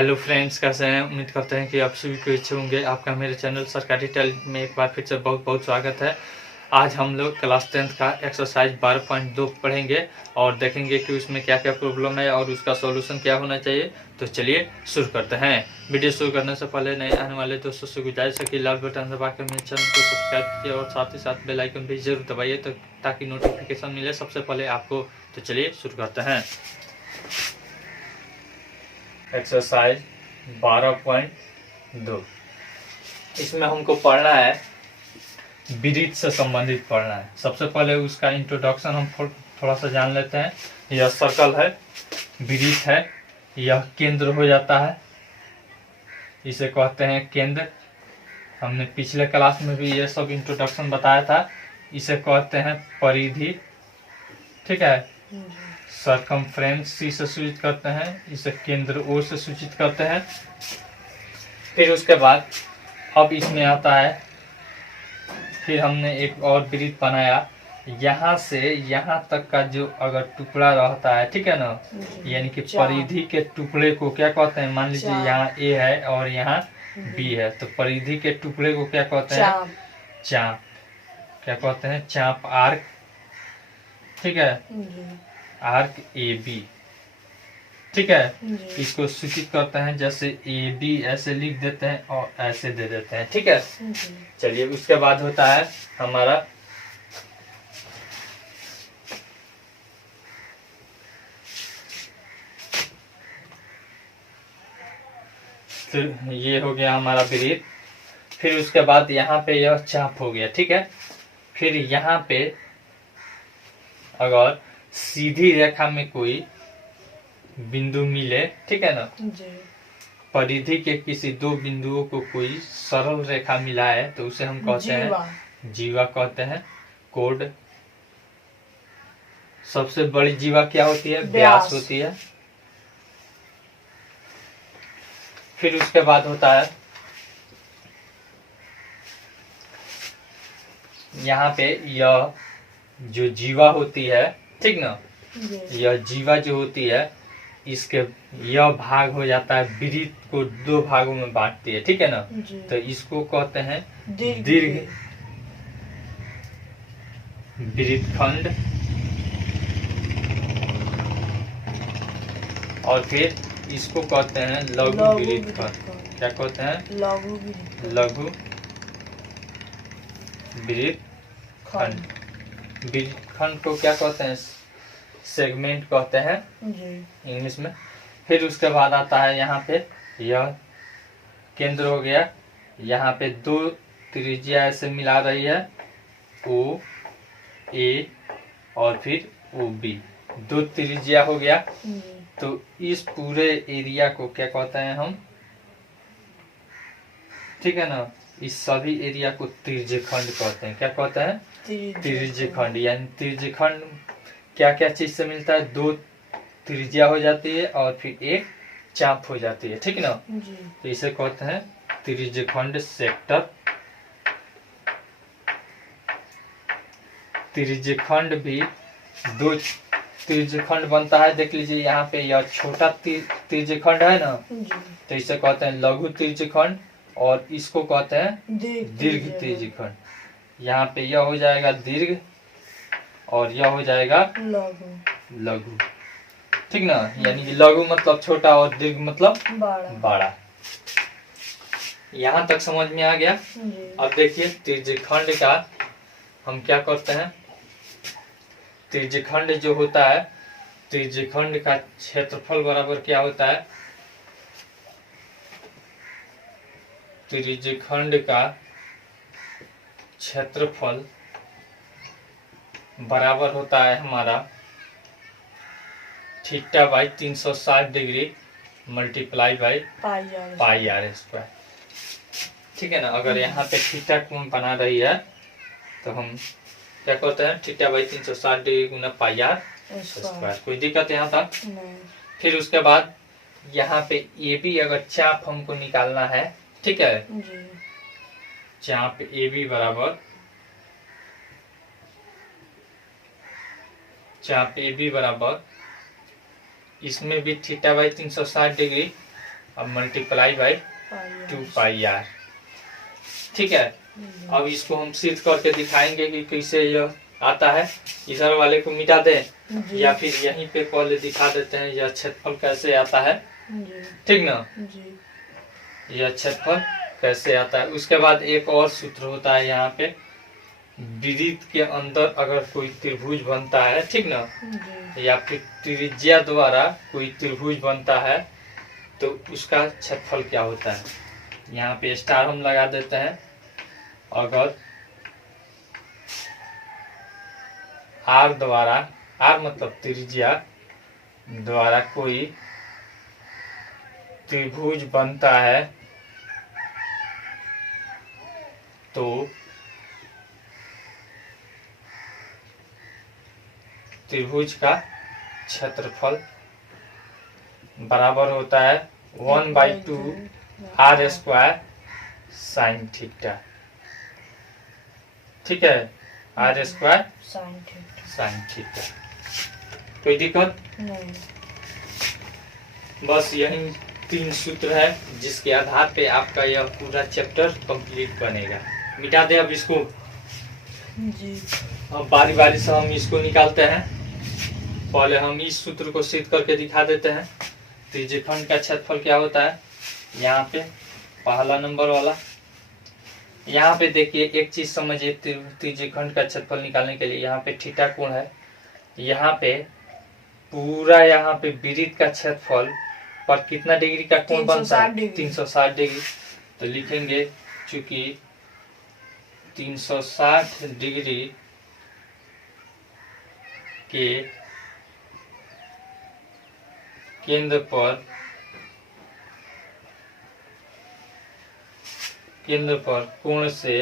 Hello friends, कैसे हैं? उम्मीद करते हैं कि आप सभी को अच्छे होंगे। आपका मेरे चैनल सरकारी टैलेंट में एक बार फिर से बहुत बहुत स्वागत है। आज हम लोग क्लास 10th का एक्सरसाइज 12.2 पढ़ेंगे और देखेंगे कि उसमें क्या क्या प्रॉब्लम है और उसका सॉल्यूशन क्या होना चाहिए। तो चलिए शुरू करते हैं। वीडियो शुरू करने से पहले नए आने वाले दोस्तों से गुजारिश है कि लाल बटन दबाकर मेरे चैनल को सब्सक्राइब कीजिए और साथ ही साथ बेल आइकन भी जरूर दबाइए ताकि नोटिफिकेशन मिले सबसे पहले आपको। तो चलिए शुरू करते हैं। एक्सरसाइज 12.2 इसमें हमको पढ़ना है, ब्रीथ से संबंधित पढ़ना है। सबसे पहले उसका इंट्रोडक्शन हम थोड़ा सा जान लेते हैं। यह सर्कल है, ब्रीथ है, यह केंद्र हो जाता है, इसे कहते हैं केंद्र। हमने पिछले क्लास में भी यह सब इंट्रोडक्शन बताया था। इसे कहते हैं परिधि, ठीक है। सरकमफ्रेंस सी से सूचित करते हैं, इसे केंद्र ओ से सूचित करते हैं। फिर उसके बाद अब इसमें आता है, फिर हमने एक और वृत्त बनाया। यहाँ से यहाँ तक का जो अगर टुकड़ा रहता है, ठीक है ना, यानी कि परिधि के टुकड़े को क्या कहते हैं? मान लीजिए यहाँ ए है और यहाँ बी है, तो परिधि के टुकड़े को क्या कहते हैं? चाप। क्या कहते हैं? चाप, आर्क, ठीक है, आर्क ए बी, ठीक है। इसको सूचित करते हैं, जैसे ए बी ऐसे लिख देते हैं और ऐसे दे देते हैं, ठीक है। चलिए, उसके बाद होता है हमारा तो ये हो गया हमारा वृत्त। फिर उसके बाद यहाँ पे यह चाप हो गया, ठीक है। फिर यहाँ पे अगर सीधी रेखा में कोई बिंदु मिले, ठीक है ना, परिधि के किसी दो बिंदुओं को कोई सरल रेखा मिला है तो उसे हम कहते हैं जीवा कहते हैं। कोड। सबसे बड़ी जीवा क्या होती है? व्यास होती है। फिर उसके बाद होता है यहाँ पे यह जो जीवा होती है, ठीक ना, यह जीवा जो होती है इसके यह भाग हो जाता है, वृत्त को दो भागों में बांटती है, ठीक है ना। तो इसको कहते हैं दीर्घ वृत्तखंड। और फिर इसको कहते हैं लघु वृत्तखंड। क्या कहते हैं? लघु वृत्तखंड। वृत्तखंड को क्या कहते हैं? सेगमेंट कहते हैं इंग्लिश में। फिर उसके बाद आता है यहाँ पे यह केंद्र हो गया। यहाँ पे दो त्रिज्या ऐसे मिला रही है, ओ ए और फिर ओ बी, दो त्रिज्या हो गया। तो इस पूरे एरिया को क्या कहते हैं हम? ठीक है ना, इस सभी एरिया को त्रिज्यखंड कहते हैं। क्या कहते हैं? त्रिज्यखंड। यानी त्रिज्यखंड क्या क्या चीज से मिलता है? दो त्रिज्या हो जाती है और फिर एक चाप हो जाती है, ठीक ना। तो इसे कहते हैं त्रिज्यखंड सेक्टर। त्रिज्यखंड भी दो त्रिज्यखंड बनता है। देख लीजिए यहाँ पे यह छोटा त्रिज्यखंड है ना, तो इसे कहते हैं लघु त्रिज्यखंड और इसको कहते हैं दीर्घ त्रिज्यखंड। यहाँ पे यह हो जाएगा दीर्घ और यह हो जाएगा लघु, ठीक ना। यानी कि लघु मतलब छोटा और दीर्घ मतलब बड़ा। यहाँ तक समझ में आ गया। अब देखिए त्रिज्यखंड का हम क्या करते हैं। त्रिज्यखंड जो होता है, त्रिज्यखंड का क्षेत्रफल बराबर क्या होता है? त्रिज्यखंड का क्षेत्रफल बराबर होता है हमारा theta by 360 degree multiply by pi are square, ठीक है ना। अगर यहाँ पे थीटा कोण बना रही है तो हम क्या कहते हैं? थीटा बाई 360 डिग्री गुना पाई आर स्क्वायर। कोई दिक्कत यहाँ तक? फिर उसके बाद यहाँ पे ए बी अगर चाप हमको निकालना है, ठीक है, चाप ए बी बराबर चाप ए बी बराबर इसमें भी थीटा बाई 360 डिग्री अब मल्टीप्लाई बाई 2 पाई आर। ठीक है, अब इसको हम सिद्ध करके दिखाएंगे कि कैसे यह आता है। इधर वाले को मिटा दें या फिर यहीं पे पहले दिखा देते हैं यह क्षेत्रफल कैसे आता है। ठीक ना, यह क्षेत्रफल कैसे आता है। उसके बाद एक और सूत्र होता है यहाँ पे, वृत्त के अंदर अगर कोई त्रिभुज बनता है, ठीक ना, या फिर त्रिज्या द्वारा कोई त्रिभुज बनता है तो उसका क्षेत्रफल क्या होता है। यहाँ पे स्टार हम लगा देते हैं। अगर आर द्वारा, आर मतलब त्रिज्या द्वारा कोई त्रिभुज बनता है तो त्रिभुज का क्षेत्रफल बराबर होता है 1/2 आर स्क्वायर साइन थीटा। ठीक है, आर स्क्वायर साइन थीटा। कोई दिक्कत नहीं। बस यही 3 सूत्र है जिसके आधार पे आपका यह पूरा चैप्टर कंप्लीट बनेगा। मिटा दे अब इसको जी। अब बारी बारी से हम इसको निकालते हैं। पहले हम इस सूत्र को सिद्ध करके दिखा देते हैं। त्रिज्यखंड का क्षेत्रफल क्या होता है। यहाँ पे पहला नंबर वाला, यहाँ पे देखिए एक चीज समझिए, त्रिज्यखंड का क्षेत्रफल निकालने के लिए यहाँ पे थीटा कोण है। यहाँ पे पूरा यहाँ पे वृत्त का क्षेत्रफल पर कितना डिग्री का कोण बनता है, 360 डिग्री। तो लिखेंगे चूंकि 360 डिग्री के केंद्र पर कोण से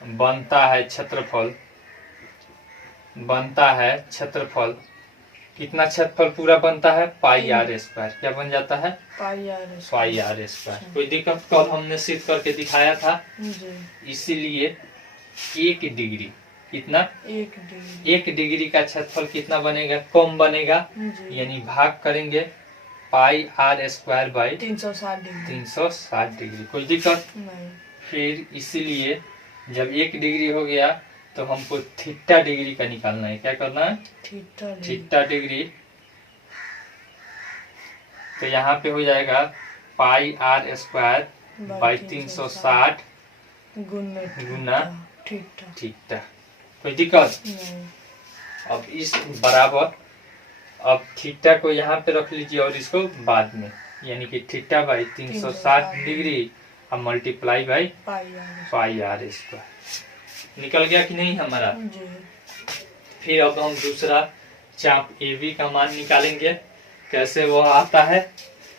बनता है क्षेत्रफल, कितना क्षेत्रफल पूरा बनता है, पाई आर स्क्वायर। क्या बन जाता है, पाई आर स्क्वायर। कोई दिक्कत, कल हमने सिद्ध करके दिखाया था। इसीलिए 1 डिग्री कितना, 1 डिग्री का क्षेत्रफल कितना बनेगा, कम बनेगा, यानी भाग करेंगे पाई आर स्क्वायर बाई 360 डिग्री। कोई दिक्कत नहीं। फिर इसीलिए जब 1 डिग्री हो गया तो हमको थीटा डिग्री का निकालना है। क्या करना है, थीटा डिग्री। तो यहाँ पे हो जाएगा पाई आर स्क्वायर बाई 360 गुना थीटा। कोई दिक्कत नहीं। अब इस बराबर, अब थीटा को यहाँ पे रख लीजिए और इसको बाद में, यानी कि थीटा बाई 360 डिग्री अब multiply by pi are square. निकल गया कि नहीं हमारा। फिर अब हम दूसरा चाप AB का मान निकालेंगे। कैसे वो आता है,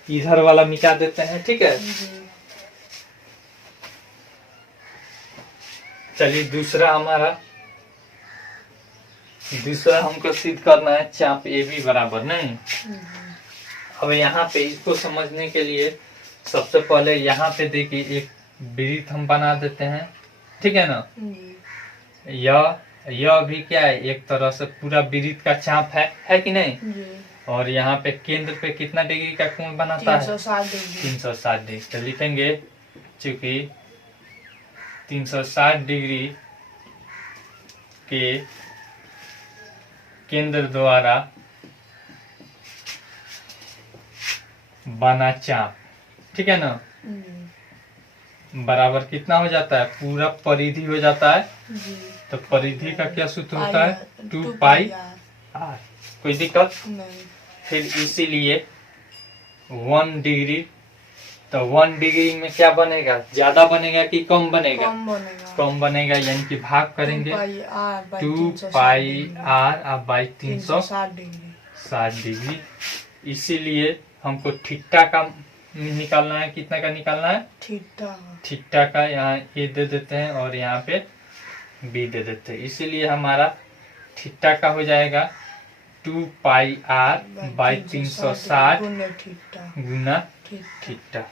इधर वाला मिटा देते हैं। ठीक है, चलिए दूसरा हमको सिद्ध करना है चाप AB बराबर नहीं। अब यहाँ पे इसको समझने के लिए सबसे पहले यहाँ पे देखिए एक वृत्त हम बना देते हैं। ठीक है ना, यह भी क्या है, एक तरह से पूरा वृत्त का चाप है कि नहीं। और यहाँ पे केंद्र पे कितना डिग्री का कोण बनाता है, 360 डिग्री। तो लिखेंगे चूंकि 360 डिग्री के केंद्र द्वारा बना चाप, ठीक है ना, बराबर कितना हो जाता है, पूरा परिधि हो जाता है। तो परिधि का क्या सूत्र होता है, 2 पाई आर। कोई दिक्कत नहीं। फिर इसीलिए 1 डिग्री, तो 1 डिग्री में क्या बनेगा, ज्यादा बनेगा कि कम बनेगा, कम बनेगा, यानी कि भाग करेंगे 2 पाई आर बाई 360 डिग्री। इसीलिए हमको थीटा का निकालना है। कितना का निकालना है, थीटा का। यहाँ ए दे देते हैं और यहाँ पे बी दे देते हैं। इसीलिए हमारा थीटा का हो जाएगा 2 पाई आर बाई 360 गुना थीटा।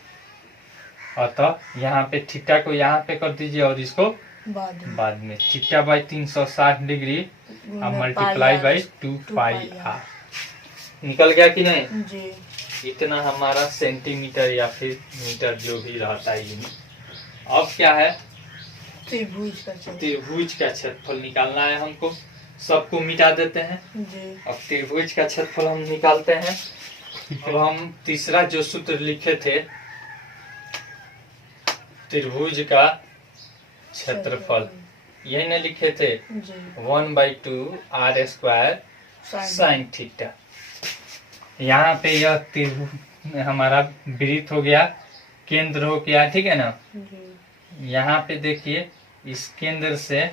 अतः यहाँ पे थीटा को यहाँ पे कर दीजिए और इसको बाद में। थीटा बाई 360 डिग्री अब मल्टीप्लाई बाई 2 पाई आर। निकल गया कि नहीं जी। इतना हमारा सेंटीमीटर या फिर मीटर जो भी रहता है यूनिट। अब क्या है, त्रिभुज का क्षेत्रफल। त्रिभुज का क्षेत्रफल निकालना है हमको। सबको मिटा देते हैं। जी अब त्रिभुज का क्षेत्रफल हम निकालते हैं। अब हम तीसरा जो सूत्र लिखे थे, त्रिभुज का क्षेत्रफल, यही न लिखे थे, जी 1/2 r² साइन थीटा। यहाँ पे यह त्रिभुज हमारा वृत्त हो गया, केंद्र हो गया, ठीक है ना। जी यहाँ पे देखिए, इस केंद्र से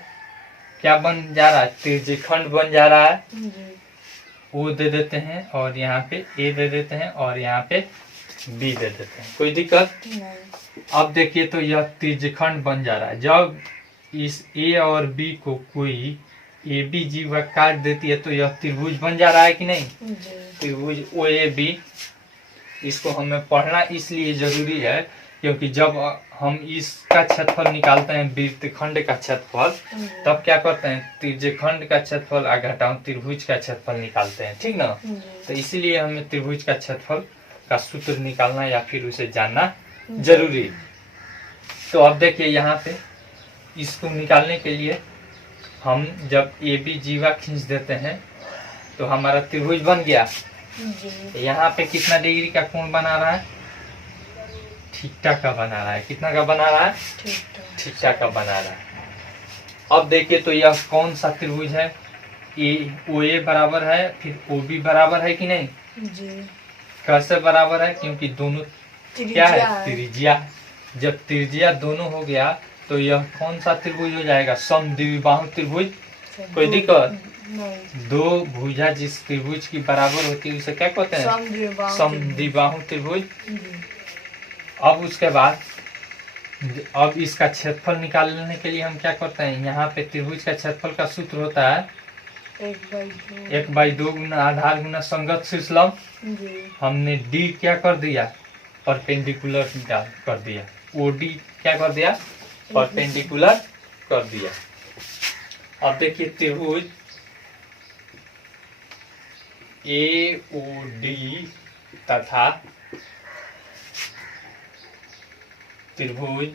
क्या बन जा रहा है, त्रिज्यखंड बन जा रहा है। जी O दे देते हैं और यहाँ पे A दे देते हैं और यहाँ पे B दे देते हैं। कोई दिक्कत? नहीं। अब देखिए तो यह त्रिज्यखंड बन जा रहा है। जब इस A और B को कोई AB जीवा काट देती है तो यह त्रिभुज बन जा रहा है कि नहीं। जी त्रिभुज OAB, इसको हमें पढ़ना इसलिए जरूरी है क्योंकि जब हम इसका क्षेत्रफल निकालते हैं, वृत्तखंड का क्षेत्रफल, तब क्या करते हैं, त्रिज्यखंड का क्षेत्रफल आ घटाओ त्रिभुज का क्षेत्रफल निकालते हैं, ठीक ना। तो इसीलिए हमें त्रिभुज का क्षेत्रफल का सूत्र निकालना या फिर उसे जानना जरूरी है। तो अब देखिए यहाँ पे इसको निकालने के लिए हम जब AB जीवा खींच देते हैं तो हमारा त्रिभुज बन गया। जी यहाँ पे कितना डिग्री का कोण बना रहा है, थीटा का बना रहा है। कितना का बना रहा है, ठीक है। थीटा का बना रहा है। अब देखिए तो यह कौन सा त्रिभुज है, OA बराबर है, फिर OB बराबर है कि नहीं। जी कैसे बराबर है, क्योंकि दोनों क्या है, त्रिज्या त्रिज्या। जब त्रिज्या दोनों हो गया तो यह कौन सा त्रिभुज हो जाएगा, समद्विबाहु त्रिभुज। कोई दिक्कत नहीं। दो भुजा जिस त्रिभुज की बराबर होती है उसे क्या कहते हैं, समद्विबाहु त्रिभुज। जी अब उसके बाद अब इसका क्षेत्रफल निकालने के लिए हम क्या करते हैं, यहाँ पे त्रिभुज का क्षेत्रफल का सूत्र होता है 1/2 गुना आधार गुना संगत शीर्ष लंब। जी हमने D क्या कर दिया, परपेंडिकुलर कर दिया। OD क्या कर दिया, परपेंडिकुलर कर दिया। अब देखिए त्रिभुज AOD तथा त्रिभुज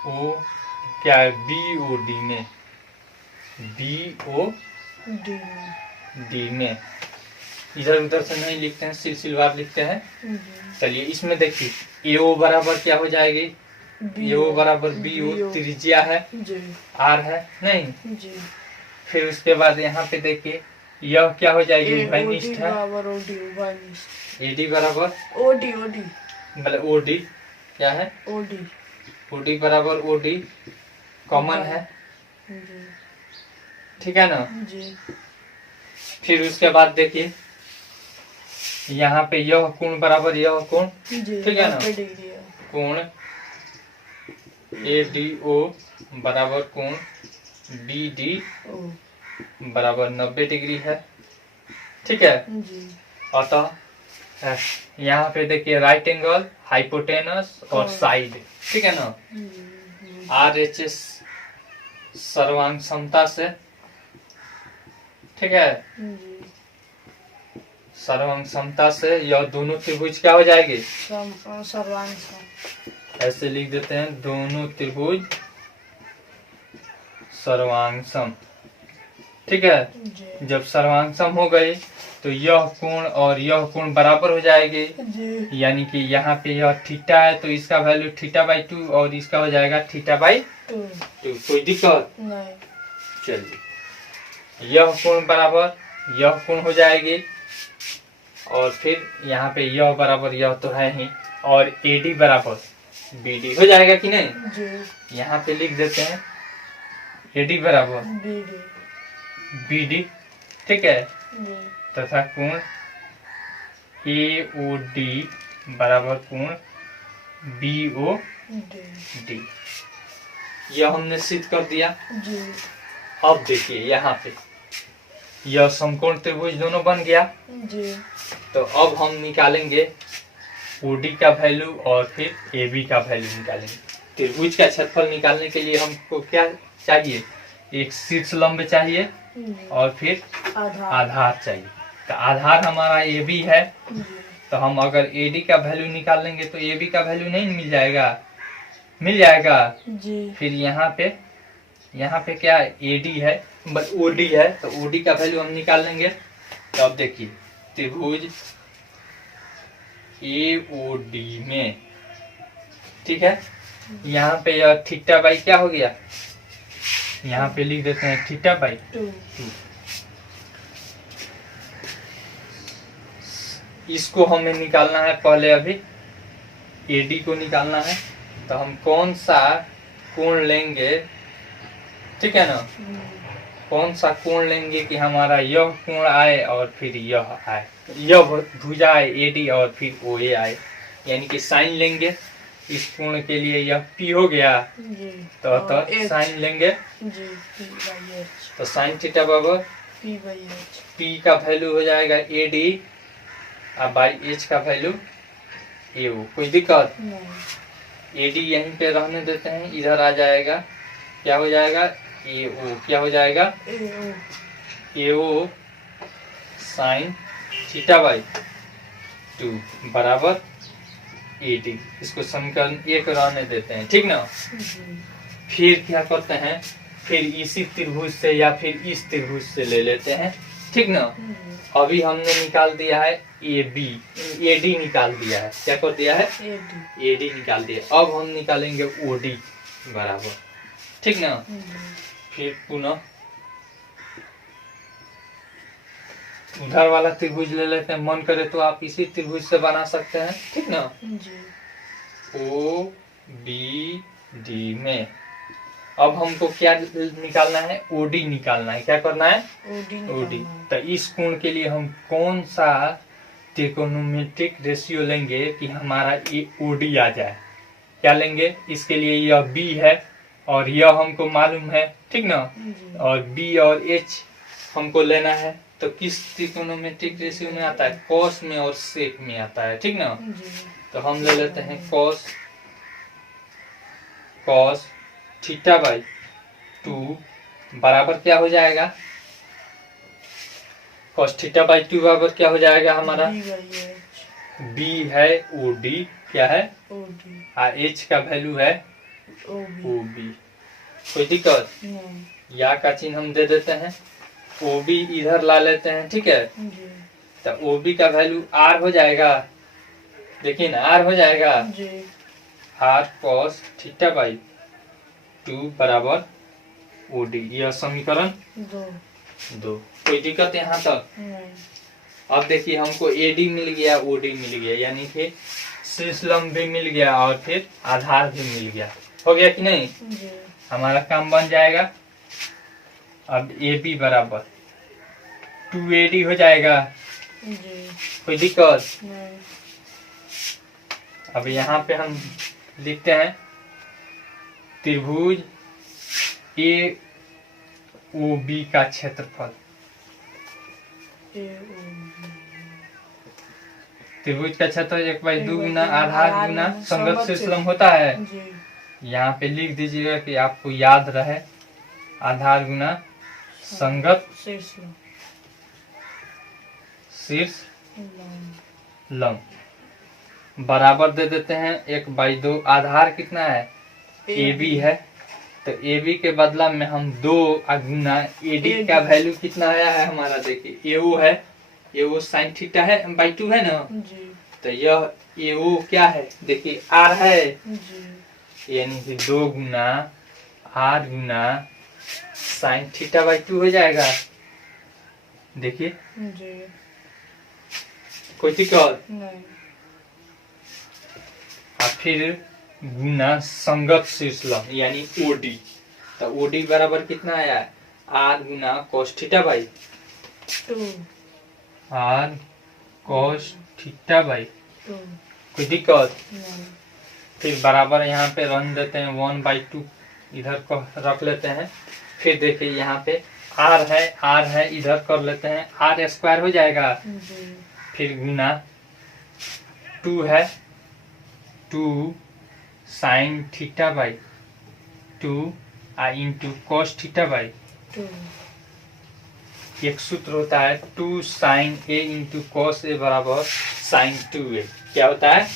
O क्या है, BOD में, BOD में, इधर उधर से नहीं लिखते हैं, सिलसिलेवार लिखते हैं। जी चलिए इसमें देखिए AO बराबर क्या हो जाएगी, AO बराबर BO, त्रिज्या है, जी R है नहीं। जी फिर उसके बाद यहाँ पे देखिए यह क्या हो जाएगी, उभयनिष्ठ है। AD बराबर ओडी मतलब OD क्या है, OD बराबर OD कॉमन है, जी ठीक है ना। जी फिर उसके बाद देखिए यहाँ पे यह कोण बराबर यह कोण, जी ठीक है ना। 90 डिग्री है। कोण ADO बराबर कोण BDO बराबर 90 डिग्री है, ठीक है। जी अतः यहाँ पे देखिए राइट एंगल, हाइपोटेनस और साइड, ठीक है ना। RHS सर्वांग समता से, ठीक है, जी सर्वांग समता से यह दोनों त्रिभुज क्या हो जाएंगे, सर्वांग ऐसे लिख देते हैं, दोनों त्रिभुज सर्वांगसम, ठीक है। जी जब सर्वांगसम हो गए तो यह कोण और यह कोण बराबर हो जाएंगे, जी यानी कि यहाँ पे यह थीटा है तो इसका वैल्यू θ/2 और इसका हो जाएगा θ/2। कोई दिक्कत नहीं। चलिए यह कोण बराबर यह कोण हो जाएगी और फिर यहाँ पे यह बराबर यह तो है ही, और AD बराबर BD हो जाएगा कि नहीं। जी यहाँ पे लिख देते हैं AD बराबर BD, ठीक है, जी तथा कोण AOD बराबर कोण BOD, यह हमने सिद्ध कर दिया। जी अब देखिए यहाँ पे यह समकोण त्रिभुज दोनों बन गया। जी तो अब हम निकालेंगे OD का वैल्यू और फिर AB का वैल्यू निकालेंगे। त्रिभुज का क्षेत्रफल निकालने के लिए हमको क्या चाहिए, एक शीर्ष लंब चाहिए और फिर आधार आधार चाहिए। तो आधार हमारा AB है, जी तो हम अगर AD का वैल्यू निकाल लेंगे तो AB का वैल्यू नहीं मिल जाएगा, मिल जाएगा। जी। फिर यहाँ पे क्या है, AD है, OD है, तो OD का वैल्यू हम निकाल लेंगे। तो अब देखिए त्रिभुज AOD में, ठीक है, यहाँ पे यह थीटा बाई क्या हो गया, यहाँ पे लिख देते हैं थीटा बाई 2। 2। इसको हमें निकालना है पहले, अभी AD को निकालना है। तो हम कौन सा कोण लेंगे, ठीक है ना, कौन सा कोण लेंगे कि हमारा यह कोण आए और फिर यह आए, यह भुजा आए AD और फिर OA आए, यानी कि साइन लेंगे। इस कोण के लिए यह P हो गया, जी। तो साइन लेंगे, जी। P/H। तो साइन थीटा बराबर P/H। P का वैल्यू हो जाएगा AD और बाई H का वैल्यू AO। कोई दिक्कत, नहीं। AD यहीं पे रहने देते हैं, इधर आ जाएगा, क्या हो जाएगा AO, क्या हो जाएगा AO। AO sine theta by 2 बराबर AD। इसको समीकरण 1 रहने देते हैं, ठीक ना। जी। फिर क्या करते हैं, फिर इसी त्रिभुज से या फिर इस त्रिभुज से ले लेते हैं, ठीक ना। अभी हमने निकाल दिया है AD निकाल दिया है, क्या कर दिया है, AD निकाल दिया। अब हम निकालेंगे OD बराबर, ठीक ना। फिर पुनः उधर वाला त्रिभुज ले लेते हैं, मन करे तो आप इसी त्रिभुज से बना सकते हैं, ठीक ना। OBD में अब हमको क्या निकालना है, OD निकालना है। क्या करना है, OD। तो इस कोण के लिए हम कौन सा त्रिकोणमितिक रेशियो लेंगे कि हमारा ये OD आ जाए, क्या लेंगे, इसके लिए यह B है और यह हमको मालूम है, ठीक ना, और B और H हमको लेना है। तो किस त्रिकोणमितिक रेशियो में आता है, कॉस में और सेक में आता है, ठीक ना। तो हम ले लेते हैं कॉस थीटा बाई 2 बराबर क्या हो जाएगा, कॉस थीटा बाई 2 बराबर क्या हो जाएगा हमारा, B है OD, क्या है और H का वैल्यू है OB। कोई दिक्कत, या का चिन्ह हम दे देते हैं, OB इधर ला लेते हैं, ठीक है। तो OB का वैल्यू R हो जाएगा, देखिए ना R हो जाएगा, R cos थीटा बाई 2 बराबर OD। यह समीकरण 2। कोई दिक्कत यहाँ तक। अब देखिए हमको AD मिल गया, OD मिल गया, यानी कि शीर्ष लंब भी मिल गया और फिर आधार भी मिल गया, हो गया कि नहीं, हमारा काम बन जाएगा। अब AB बराबर 2AD हो जाएगा, कोई दिक्कत। अब यहाँ पे हम लिखते हैं त्रिभुज AOB का क्षेत्रफल। त्रिभुज का क्षेत्रफल 1/2 गुना आधार गुना संगत शीर्ष लंब होता है। यहाँ पे लिख दीजिएगा कि आपको याद रहे, आधार गुना संगत शीर्ष लंब बराबर दे देते हैं 1/2। आधार कितना है, AB है, तो AB के बदला में हम 2 गुना AD का वैल्यू कितना आया है हमारा, देखिए AO है, AO साइन थीटा है बाई 2 है ना, तो यह AO क्या है, देखिए R है, यानी कि 2 गुना R Guna sine theta by 2 हो जाएगा, देखिए कोई दिक्कत नहीं। और फिर गुना संगत शीर्ष लंब यानी OD, तो OD बराबर कितना आया है, R Guna cos theta by 2, R cos theta by 2। कोई दिक्कत नहीं। फिर बराबर यहाँ पे रन देते हैं 1/2, इधर को रख लेते हैं। फिर देखिए यहाँ पे R है, इधर कर लेते हैं, R स्क्वायर हो जाएगा, फिर गुना 2 है, 2 sine theta by 2 into cos theta by 2। एक सूत्र होता है 2 sine A into cos A बराबर साइन 2a। क्या होता है?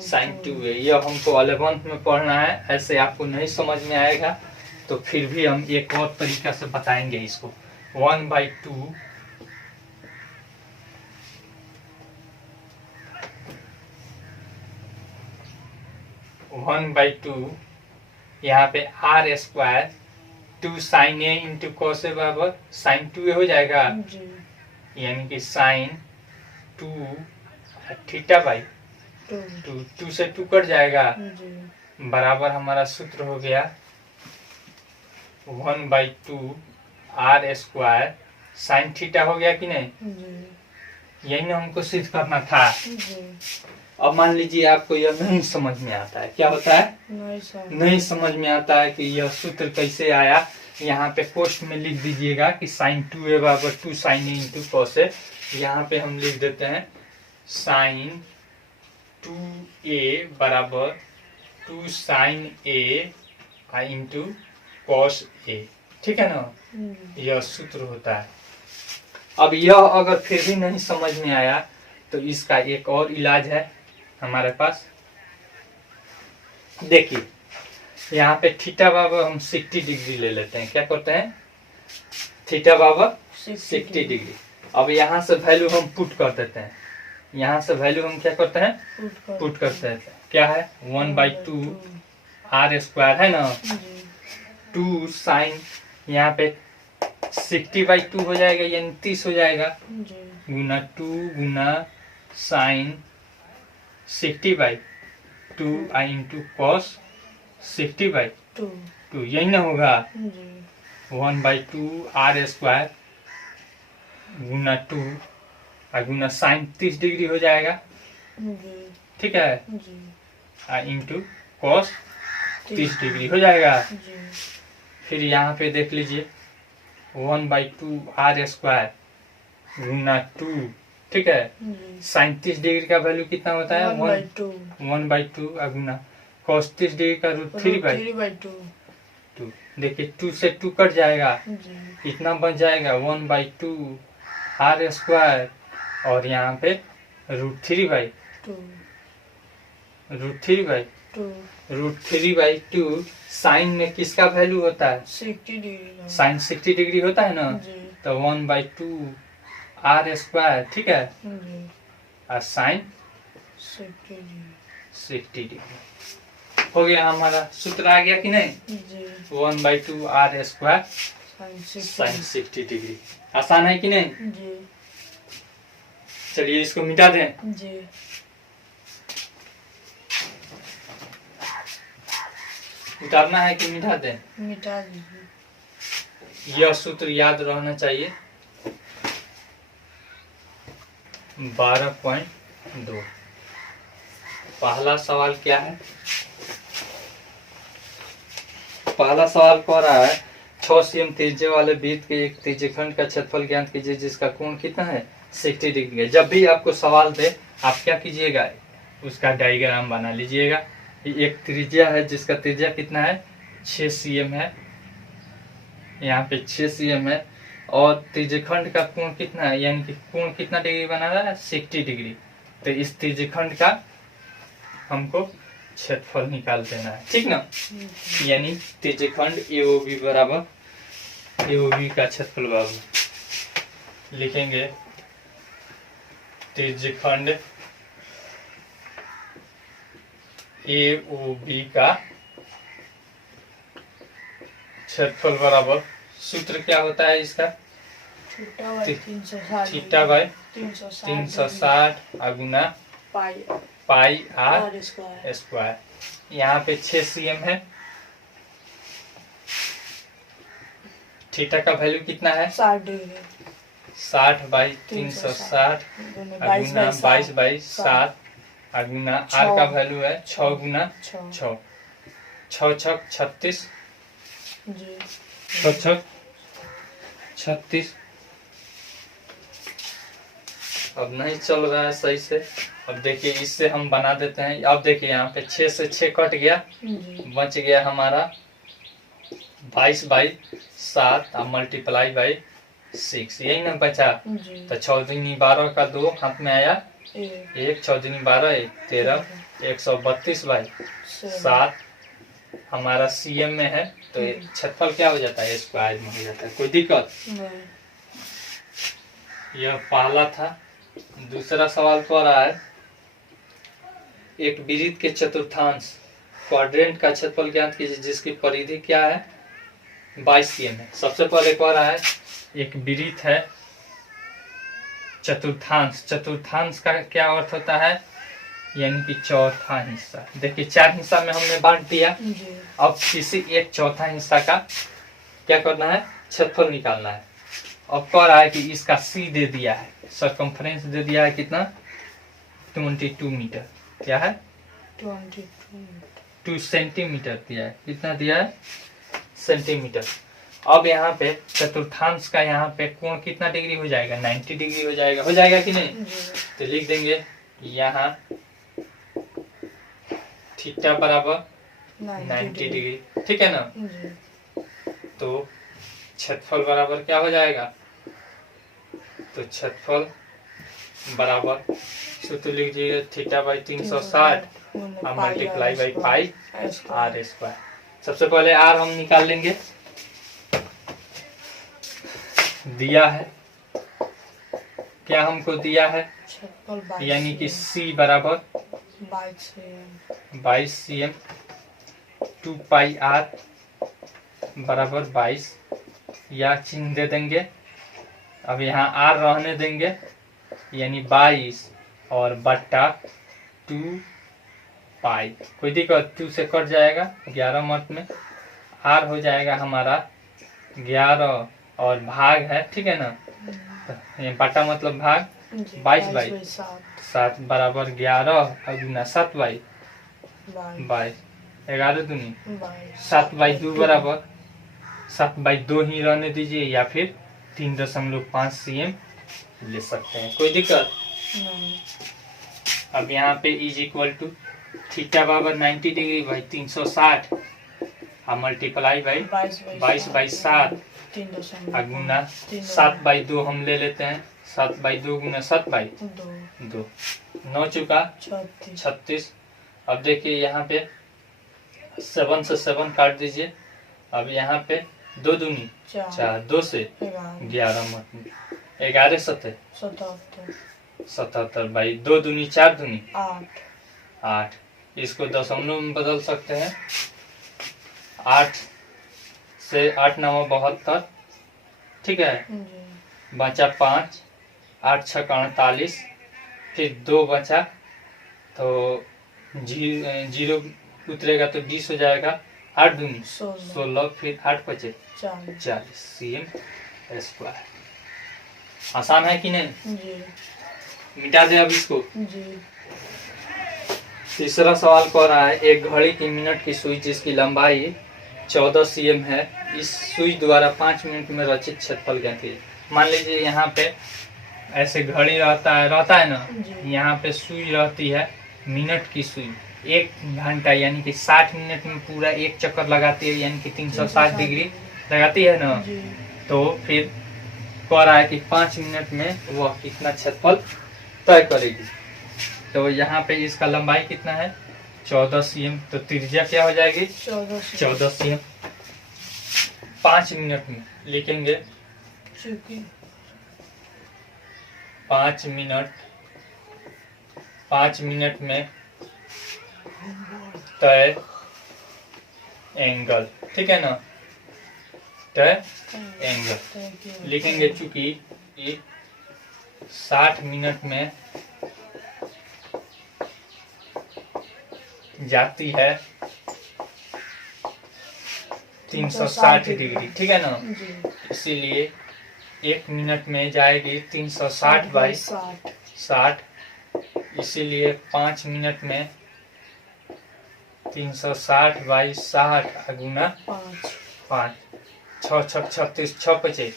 Sign 2a। यह हमको 11th में पढ़ना है, ऐसे आपको नहीं समझ में आएगा तो फिर भी हम एक और तरीका से बताएंगे इसको। 1/2 1/2 यहाँ पे r square 2 sine A into cos A बराबर साइन 2a हो जाएगा, यानी कि साइन 2 थीटा बाई 2 से 2 कट जाएगा, बराबर हमारा सूत्र हो गया 1/2 आर स्क्वायर साइन थीटा हो गया कि नहीं? यही ना हमको सिद्ध करना था। अब मान लीजिए आपको यह नहीं समझ में आता है, क्या होता है? नहीं समझ में आता है कि यह सूत्र कैसे आया। यहाँ पे पोस्ट में लिख दीजिएगा कि साइन 2a बराबर 2 साइन ए इंटू कॉस ए। यहाँ पे हम लिख देते हैं साइन 2a बराबर 2 साइन ए इंटू कॉस ए। ठीक है ना? यह सूत्र होता है। अब यह अगर फिर भी नहीं समझ में आया तो इसका एक और इलाज है हमारे पास। देखिए यहाँ पे थीटा बराबर हम 60 डिग्री ले लेते हैं। क्या करते हैं? थीटा बराबर 60 डिग्री। अब यहाँ से वैल्यू हम पुट कर देते हैं। यहाँ से वैल्यू हम क्या करते हैं? पुट करते हैं। क्या है? 1/2 आर स्क्वायर है ना, 2 साइन यहाँ पे 60/2 हो जाएगा, यानी 30 हो जाएगा, गुना 2 गुना साइन 60/2 इंटू कॉस 60/2। यही ना होगा? 1/2 आर स्क्वायर गुना 2 गुना साइन 30 डिग्री हो जाएगा, ठीक है, इंटू कॉस 30 डिग्री हो जाएगा। फिर यहाँ पे देख लीजिए 1/2 आर स्क्वायर गुना 2, ठीक है, साइन 30 डिग्री का वैल्यू कितना होता है? 1/2 गुना cos 30 डिग्री का √3/2। देखिए 2 से 2 कट जाएगा, इतना बच जाएगा 1/2 आर स्क्वायर और यहाँ पे √3/2 साइन में किसका वैल्यू होता है? 60 डिग्री। साइन 60 डिग्री होता है ना, तो 1/2 आर स्क्वायर, ठीक है, और साइन 60 डिग्री हो गया। हमारा सूत्र आ गया कि नहीं? 1/2 आर स्क्वायर साइन 60 डिग्री। आसान है कि नहीं? चलिए इसको मिटा दें। मिटाना है कि मिटा दें? मिटा दीजिए। यह सूत्र याद रहना चाहिए। 12.2 पहला सवाल क्या है? पहला सवाल कह रहा है 6 cm त्रिज्या वाले वृत्त के एक त्रिज्यखंड का क्षेत्रफल ज्ञात कीजिए जिसका कोण कितना है? 60 डिग्री है। जब भी आपको सवाल दे आप क्या कीजिएगा? उसका डायग्राम बना लीजिएगा। एक त्रिज्या है जिसका त्रिज्या कितना है? 6 cm है, यहाँ पे 6 cm है, और त्रिज्यखंड का कोण कितना है, यानी कि कोण कितना डिग्री बना रहा है? 60 डिग्री। तो इस त्रिज्यखंड का हमको क्षेत्रफल निकाल देना है, ठीक ना? यानी त्रिज्यखंड AOB बराबर AOB का क्षेत्रफल बराबर लिखेंगे त्रिज्यखंड AOB का क्षेत्रफल बराबर, सूत्र क्या होता है इसका? थीटा बाई 360 गुना पाई आर स्क्वायर। यहाँ पे 6 cm है, थीटा का वैल्यू कितना है? 60 डिग्री। 60/360 गुना 22/7 गुना आर का वैल्यू है 6 गुना 6, 6 36, 6 36। अब नहीं चल रहा है सही से। अब देखिए इससे हम बना देते हैं। अब देखिए यहाँ पे 6 से 6 कट गया, बच गया हमारा 22/7 मल्टीप्लाई बाई 6, यही ना बचा। जी तो 6 दूनी 12 का 2 हाथ में आया, एक 1 6 दूनी 12 1 13, 132 बाई 7 हमारा सीएम में है। तो ये क्षेत्रफल क्या हो जाता है, स्क्वायर में हो जाता है। कोई दिक्कत? नहीं यह पहला था। दूसरा सवाल तो आ रहा है, एक वृत्त के चतुर्थांश क्वाड्रेंट का क्षेत्रफल ज्ञात कीजिए जिसकी परिधि क्या है, 22 सीएम है। सबसे पहले कह रहा है एक वृत्त है चतुर्थांश। चतुर्थांश का क्या अर्थ होता है, यानी कि चौथा हिस्सा। देखिए 4 हिस्सा में हमने बांट दिया। जी अब किसी एक चौथा हिस्सा का क्या करना है, क्षेत्रफल निकालना है। अब कह रहा है कि इसका सी दे दिया है, सरकमफ्रेंस दे दिया है कितना, 22 मीटर। क्या है, 22 2 सेंटीमीटर दिया है। कितना दिया है, सेंटीमीटर। अब यहाँ पे चतुर्थांश का यहाँ पे कोण कितना डिग्री हो जाएगा, 90 डिग्री हो जाएगा। हो जाएगा कि नहीं? जी तो लिख देंगे यहाँ थीटा बराबर 90 डिग्री, ठीक है ना। जी तो क्षेत्रफल बराबर क्या हो जाएगा, तो क्षेत्रफल बराबर सूत्र लिख दीजिए, थीटा बाई 360 और multiply by pi are square. सबसे पहले आर हम निकाल लेंगे। दिया है क्या, हमको दिया है यानी कि सी बराबर 22 सीएम, 2 पाई आर बराबर 22, या चिन्ह दे देंगे। अब यहाँ आर रहने देंगे, यानी 22 और बट्टा 2 पाई। कोई दिक्कत, 2 से कट जाएगा 11 मत में, आर हो जाएगा हमारा 11 और भाग है, ठीक है ना। तो ये बट्टा मतलब भाग, 22 बाई 7 बराबर 11 और गुना 7 बाई 22, 11 दूनी 7 बाई 2 बराबर 7 बाई 2 ही रहने दीजिए, या फिर 3.5 सीएम ले सकते हैं। कोई दिक्कत? अब यहाँ पे इज इक्वल टू थीटा बराबर 90 डिग्री बाई 360 और multiply by 22 by 7 Guna 7 by 2 हम ले लेते हैं। 7 बाई 2 गुना 7 बाई 2, 9 चुका 36। अब देखिए यहाँ पे 7 से 7 काट दीजिए। अब यहाँ पे 2 दूनी 4, 2 से 11 मत 11 77 बाई 2 दूनी 4 दूनी 8। इसको दशमलव में बदल सकते हैं। 8 से 8 9 72, ठीक है। बचा 5, 8 6 48, फिर 2 बचा तो 0 उतरेगा तो 20 हो जाएगा। 8 दूनी 16, फिर 8 बचे 40 सीएम स्क्वायर। आसान है कि नहीं? मिटा दे अब इसको। तीसरा सवाल कह रहा है एक घड़ी की मिनट की सुई जिसकी लंबाई 14 सीएम है, इस सुई द्वारा 5 मिनट में रचित क्षेत्रफल ज्ञात कीजिए। मान लीजिए यहाँ पे ऐसे घड़ी रहता है ना, यहाँ पे सुई रहती है मिनट की सुई, 1 घंटा यानी कि 60 मिनट में पूरा एक चक्कर लगाती है, यानी कि 360 डिग्री लगाती है ना। तो फिर कह रहा है कि 5 मिनट में वह कितना क्षेत्रफल तय करेगी। तो यहाँ पे इसका लंबाई कितना है, 14 सीएम। तो त्रिज्या क्या हो जाएगी, 14 सीएम। 5 मिनट में लिखेंगे 5 मिनट में तय एंगल, ठीक है ना, तय एंगल लिखेंगे। चूंकि 60 मिनट में जाती है 360 डिग्री, ठीक है ना, इसीलिए 1 मिनट में जाएगी 360 बाई 60, इसीलिए 5 मिनट में 360 बाई 60 गुना 5, 6 6 36, 6 पचे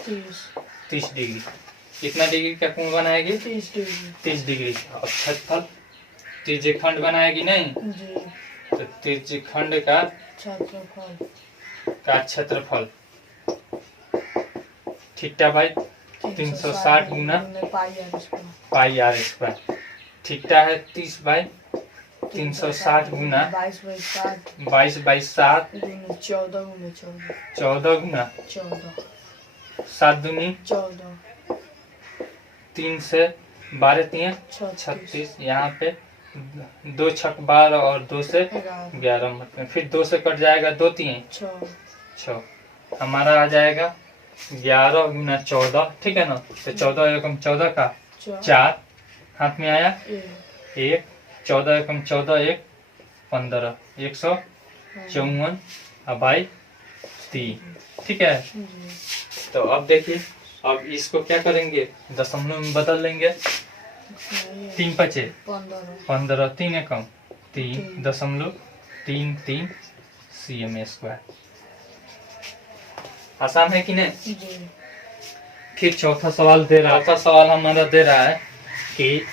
30 डिग्री। कितना डिग्री का कोण बनाएगी, 30 डिग्री। अब क्षेत्रफल त्रिज्यखंड बनाएगी नहीं, तो त्रिज्यखंड का क्षेत्रफल थीटा बाई 360 गुना pi are square. Pi are square. Theta है 30/360 गुना 22/7 22/7 गुना 14 गुना 14 14 गुना 14 7 दूनी 14 3 से 12 3 36। यहाँ पे 2 छक 12 और 2 से 11 मतलब फिर 2 से कट जाएगा 2 3 6। हमारा आ जाएगा 11 गुना 14, ठीक है ना। तो 14 एकम 14 का 4 हाथ में आया 1, 14 एकम 14 1 15 154 बाई 3, ठीक है। तो अब देखिए, अब इसको क्या करेंगे, दशमलव में बदल लेंगे। 3 5 15 3 एकम 3.33 cm स्क्वायर। आसान है कि नहीं। फिर चौथा सवाल दे रहा है। चौथा सवाल हमारा दे रहा है कि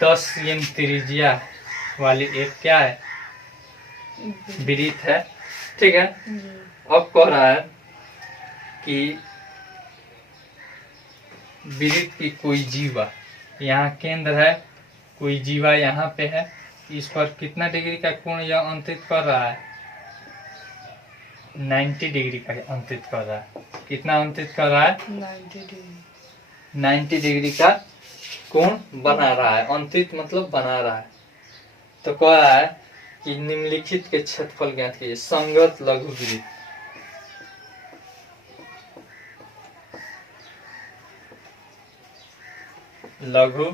10 cm त्रिज्या वाली एक क्या है, वृत्त है, ठीक है। अब कह रहा है कि वृत्त की कोई जीवा, यहाँ केंद्र है, कोई जीवा यहाँ पे है, इस पर कितना डिग्री का कोण यह अंकित कर रहा है, 90 डिग्री का अंकित कर रहा है। कितना अंकित कर रहा है, 90 डिग्री का कोण बना रहा है। अंकित मतलब बना रहा है। तो कह रहा है कि निम्नलिखित के क्षेत्रफल ज्ञात कीजिए। संगत लघु वृत्त, लघु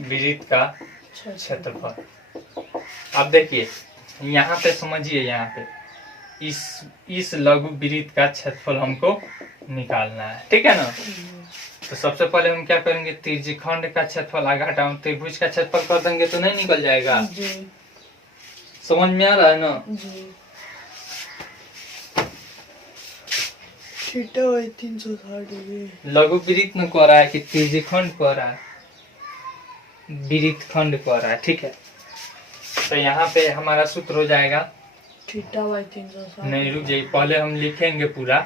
वृत्त का क्षेत्रफल। अब देखिए यहाँ पे समझिए, यहाँ पे इस लघु वृत्त का क्षेत्रफल हमको निकालना है, ठीक है ना। तो सबसे पहले हम क्या करेंगे, त्रिज्यखंड का क्षेत्रफल आगे हटाओ, त्रिभुज का क्षेत्रफल कर देंगे तो नहीं निकल जाएगा। समझ में आ रहा है ना। लघु वृत्त में कह रहा है कि त्रिज्यखंड कह रहा है, वृत्त खंड कह रहा है, ठीक है। तो यहाँ पे हमारा सूत्र हो जाएगा थीटा/360। नहीं, रुक जाइए, पहले हम लिखेंगे पूरा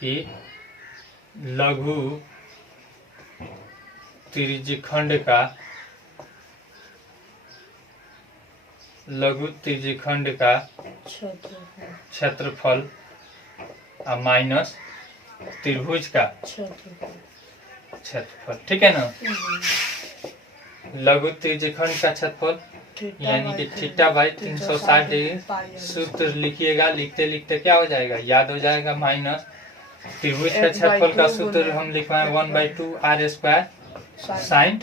कि लघु त्रिज्यखंड का, लघु त्रिज्यखंड का क्षेत्रफल माइनस त्रिभुज का क्षेत्रफल, ठीक है ना। लघु त्रिज्यखंड का क्षेत्रफल यानी कि थीटा/360 डिग्री। सूत्र लिखिएगा, लिखते लिखते क्या हो जाएगा, याद हो जाएगा। माइनस त्रिभुज का क्षेत्रफल का सूत्र हम लिखवाएं 1/2 r स्क्वायर साइन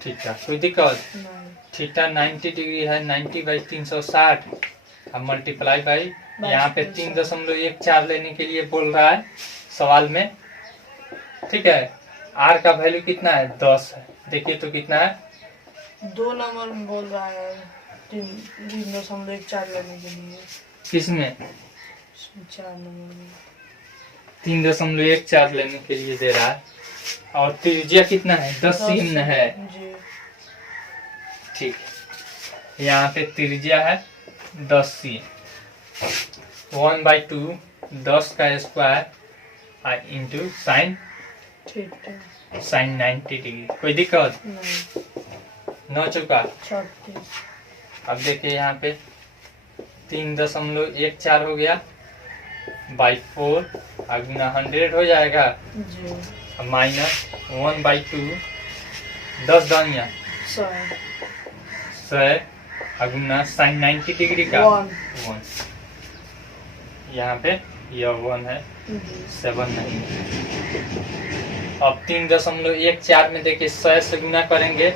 थीटा। कोई दिक्कत, थीटा 90 डिग्री है, 90/360 अब मल्टीप्लाई बाई, यहाँ पे 3.14 लेने के लिए बोल रहा है सवाल में, ठीक है। r का वैल्यू कितना है, 10 है। देखिए तो कितना है, 2 नंबर में बोल रहा है 3.14 लेने के लिए। किसमें, 4 नंबर में 3.14 लेने के लिए दे रहा है। और त्रिज्या कितना है, 10 cm है, ठीक है। यहाँ पे त्रिज्या है 10 cm। 1/2 10 का स्क्वायर इंटू साइन 90 डिग्री। कोई दिक्कत न चुका। अब देखिए यहाँ पे 3.14 हो गया बाई 4 गुना 100 हो जाएगा, माइनस 1/2 10 दानिया 100 गुना साइन 90 डिग्री का 1। यहाँ पे यह 1 है, 7 नहीं। अब 3.14 में देखिए 100 से गुना करेंगे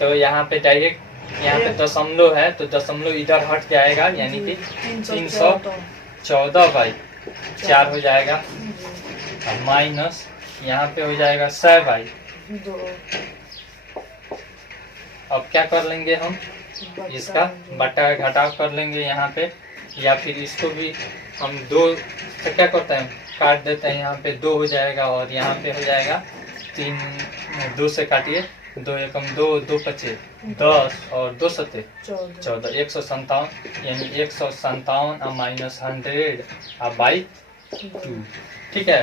तो यहाँ पे डायरेक्ट, यहाँ पे दशमलव है तो दशमलव इधर हट जाएगा, यानी कि 314/4 हो जाएगा। और माइनस यहाँ पे हो जाएगा 100/2। अब क्या कर लेंगे हम, इसका बटा घटाव कर लेंगे यहाँ पे, या फिर इसको भी हम 2 से क्या करते हैं, काट देते हैं। यहाँ पे 2 हो जाएगा और यहाँ पे हो जाएगा 3, 2 से काटिए 2 एकम 2, 2 पचे 10 और 2 सते 14 14, 157, यानी 157 माइनस 100 बाई 2। ठीक है,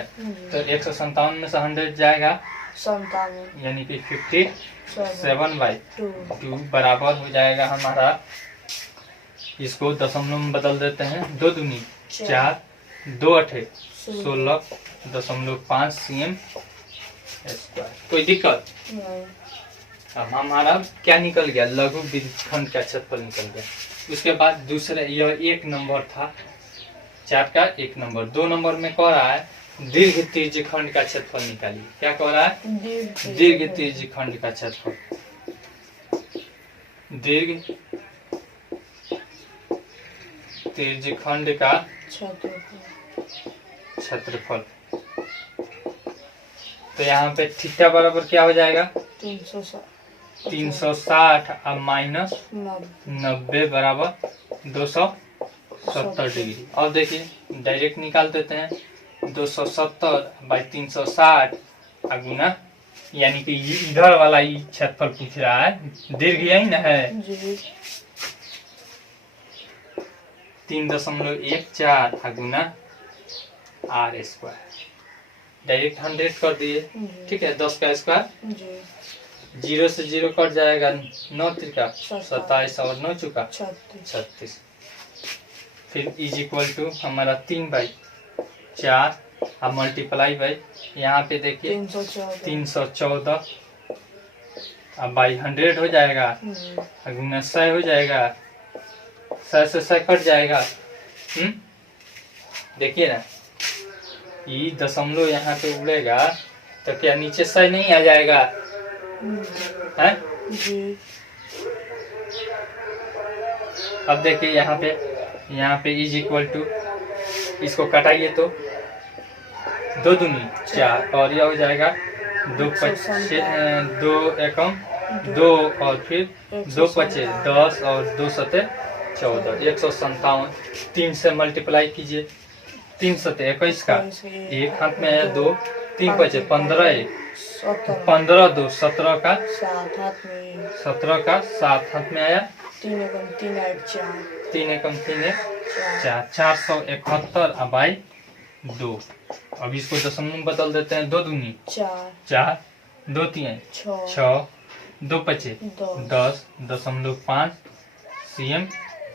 तो 157 में से 100 जाएगा 57 यानी कि 57 बाई 2 बराबर हो जाएगा हमारा। इसको दशमलव में बदल देते हैं, 2 दूनी 4, 2 अठे 16.5 cm स्क्वायर। कोई दिक्कत? नहीं। अब हमारा क्या निकल गया, लघु वृत्तखंड का क्षेत्रफल निकल गया। उसके बाद दूसरा, यह 1 नंबर था, 4 का 1 नंबर। 2 नंबर में कह रहा है दीर्घ त्रिज्यखंड का क्षेत्रफल निकालिए। क्या कह रहा है? दीर्घ त्रिज्यखंड का क्षेत्रफल। दीर्घ त्रिज्यखंड का क्षेत्रफल। तो यहाँ पे थीटा बराबर क्या हो जाएगा? 360 अब माइनस 90 बराबर 270 डिग्री। अब देखिए डायरेक्ट निकाल देते हैं, 270 बाई 360 गुना, यानी कि इधर वाला ही क्षेत्रफल पूछ रहा है, दीर्घ यही ना है, 3.14 गुना r स्क्वायर। डायरेक्ट 100 कर दिए। ठीक है, 10 का स्क्वायर, 0 से 0 कट जाएगा, 9 त्रिका 27 और 9 चुका 36। फिर इज इक्वल टू हमारा 3/4 अब मल्टीप्लाई बाई, यहाँ पे देखिए 314 अब बाई 100 हो जाएगा, गुना 100 हो जाएगा, 100 से 100 कट जाएगा। देखिए ना, ये दशमलव यहाँ पे उड़ेगा तो क्या नीचे 100 नहीं आ जाएगा? है? अब देखिए यहाँ पे इज इक्वल टू, इसको कटाइए तो 2 दूनी 4 और यह हो जाएगा 2 एकम 2 और फिर 2 पचे 10 और 2 सते 14, 157। 3 से मल्टीप्लाई कीजिए, 3 सते 21 का, एक हाथ में आया 2, 3 पचे 15, 15 2 17 का 17 का 7 हाथ में आया, 3 एकम 3 4, 471 बाई 2। अब इसको दशमलव में बदल देते हैं, 2 दूनी 4, 2 तीन 6, 2 पचे 10.5 cm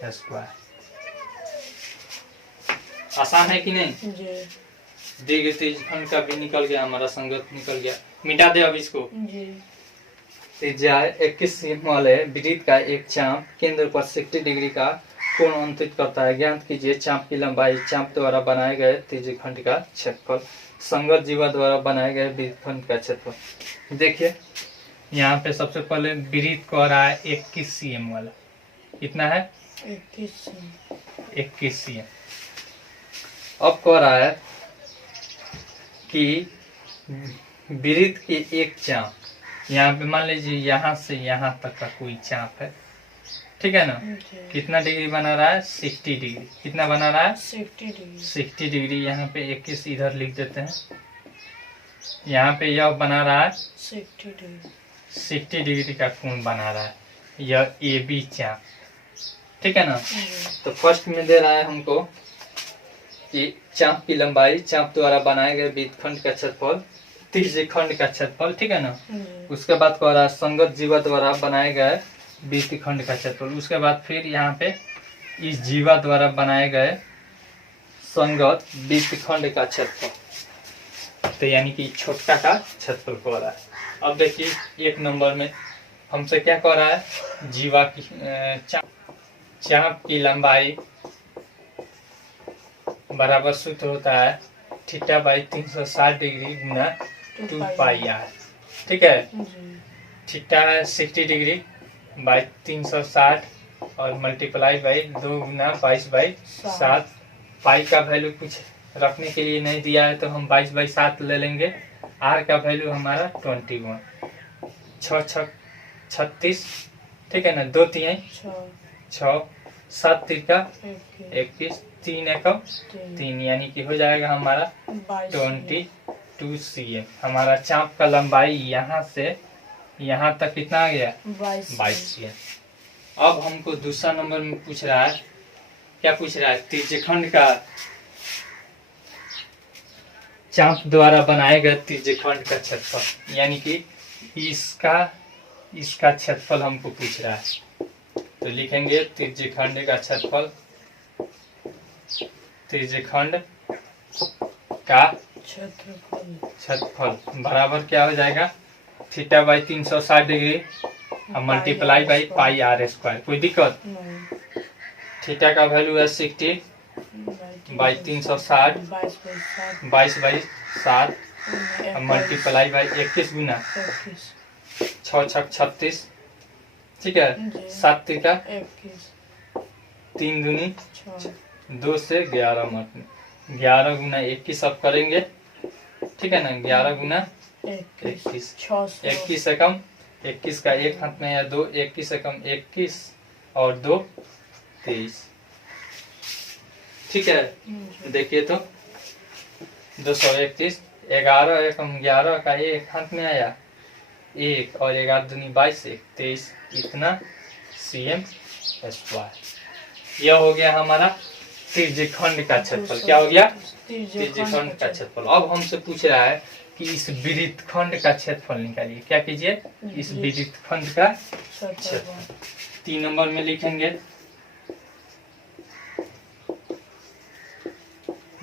स्क्वायर। आसान है कि नहीं? दीर्घ त्रिज्यखंड का भी निकल गया, हमारा संगत निकल गया। मिटा दे अब इसको। त्रिज्या 21 cm वाले वृत्त का एक चाप केंद्र पर 60 डिग्री का कोण अंकित करता है। ज्ञात कीजिए चाप की लंबाई, चाप द्वारा बनाए गए त्रिज्यखंड का क्षेत्रफल, संगत जीवा द्वारा बनाए गए वृत्तखंड का क्षेत्रफल। देखिए यहाँ पे सबसे पहले वृत्त कह रहा है 21 cm वाला, कितना है? 21 cm। अब कह रहा है कि वृत्त की एक चाप, यहाँ पे मान लीजिए यहाँ से यहाँ तक का कोई चाप है, ठीक है ना, कितना डिग्री बना रहा है? 60 डिग्री। कितना बना रहा है? 60 डिग्री। यहाँ पे 21 इधर लिख देते हैं, यहाँ पे यह बना रहा है 60 डिग्री का कोण बना रहा है, यह ए बी चाप, ठीक है ना। तो फर्स्ट में दे रहा है हमको कि चाप की लंबाई, चाप द्वारा बनाए गए वृत्तखंड का क्षेत्रफल, त्रिज्यखंड का क्षेत्रफल, ठीक है ना। उसके बाद कह रहा है संगत जीवा द्वारा बनाए गए वृत्तखंड का क्षेत्रफल। उसके बाद फिर यहाँ पे इस जीवा द्वारा बनाए गए संगत वृत्तखंड का क्षेत्रफल, तो यानी कि छोटका का क्षेत्रफल कह रहा है। अब देखिए 1 नंबर में हमसे क्या कह रहा है? जीवा की चाप की लंबाई बराबर सूत्र होता है थीटा बाई 360 डिग्री गुना 2 पाई आर, ठीक है। थीटा है 60 डिग्री बाई 360 और मल्टीप्लाई बाई 2 गुना 22/7। पाई का वैल्यू कुछ रखने के लिए नहीं दिया है तो हम 22/7 ले लेंगे। आर का वैल्यू हमारा 21, 6 36, ठीक है ना, 2 3 6, 7 त्रिका 21, 3 एकम 3, यानी कि हो जाएगा हमारा 22 cm। हमारा चाप का लंबाई यहाँ से यहाँ तक कितना आ गया 22 22 अब हमको दूसरा नंबर में पूछ रहा है, क्या पूछ रहा है, त्रिज्यखंड का चाप द्वारा बनाए गए त्रिज्यखंड का क्षेत्रफल, यानी कि इसका क्षेत्रफल हमको पूछ रहा है। तो लिखेंगे त्रिज्यखंड का क्षेत्रफल, त्रिज्यखंड का क्षेत्रफल बराबर क्या हो जाएगा, थीटा बाई 360 डिग्री और multiply by pi are square. कोई दिक्कत, नहीं, थीटा का वैल्यू है 60 बाई 360 22 बाई 7 और मल्टीप्लाई बाई 21 गुना 6 छक 36, ठीक है, 7 त्रिका 3 दूनी 2 से 11 मत 11 गुना 21 अब करेंगे, ठीक है ना, 11 गुना 21 21 से कम 21 का एक हाथ में या 2, 21 से कम 21 और 2 23, ठीक है। देखिए तो 231, 11 एकम 11 का एक हाथ में आया 1 और 11 दूनी 22 23, इतना cm स्क्वायर। यह हो गया हमारा त्रिज्यखंड का क्षेत्रफल। क्या हो गया, त्रिज्यखंड का क्षेत्रफल। अब हमसे पूछ रहा है कि इस वृत्तखंड का क्षेत्रफल निकालिए। क्या कीजिए, इस वृत्तखंड का क्षेत्रफल 3 नंबर में लिखेंगे,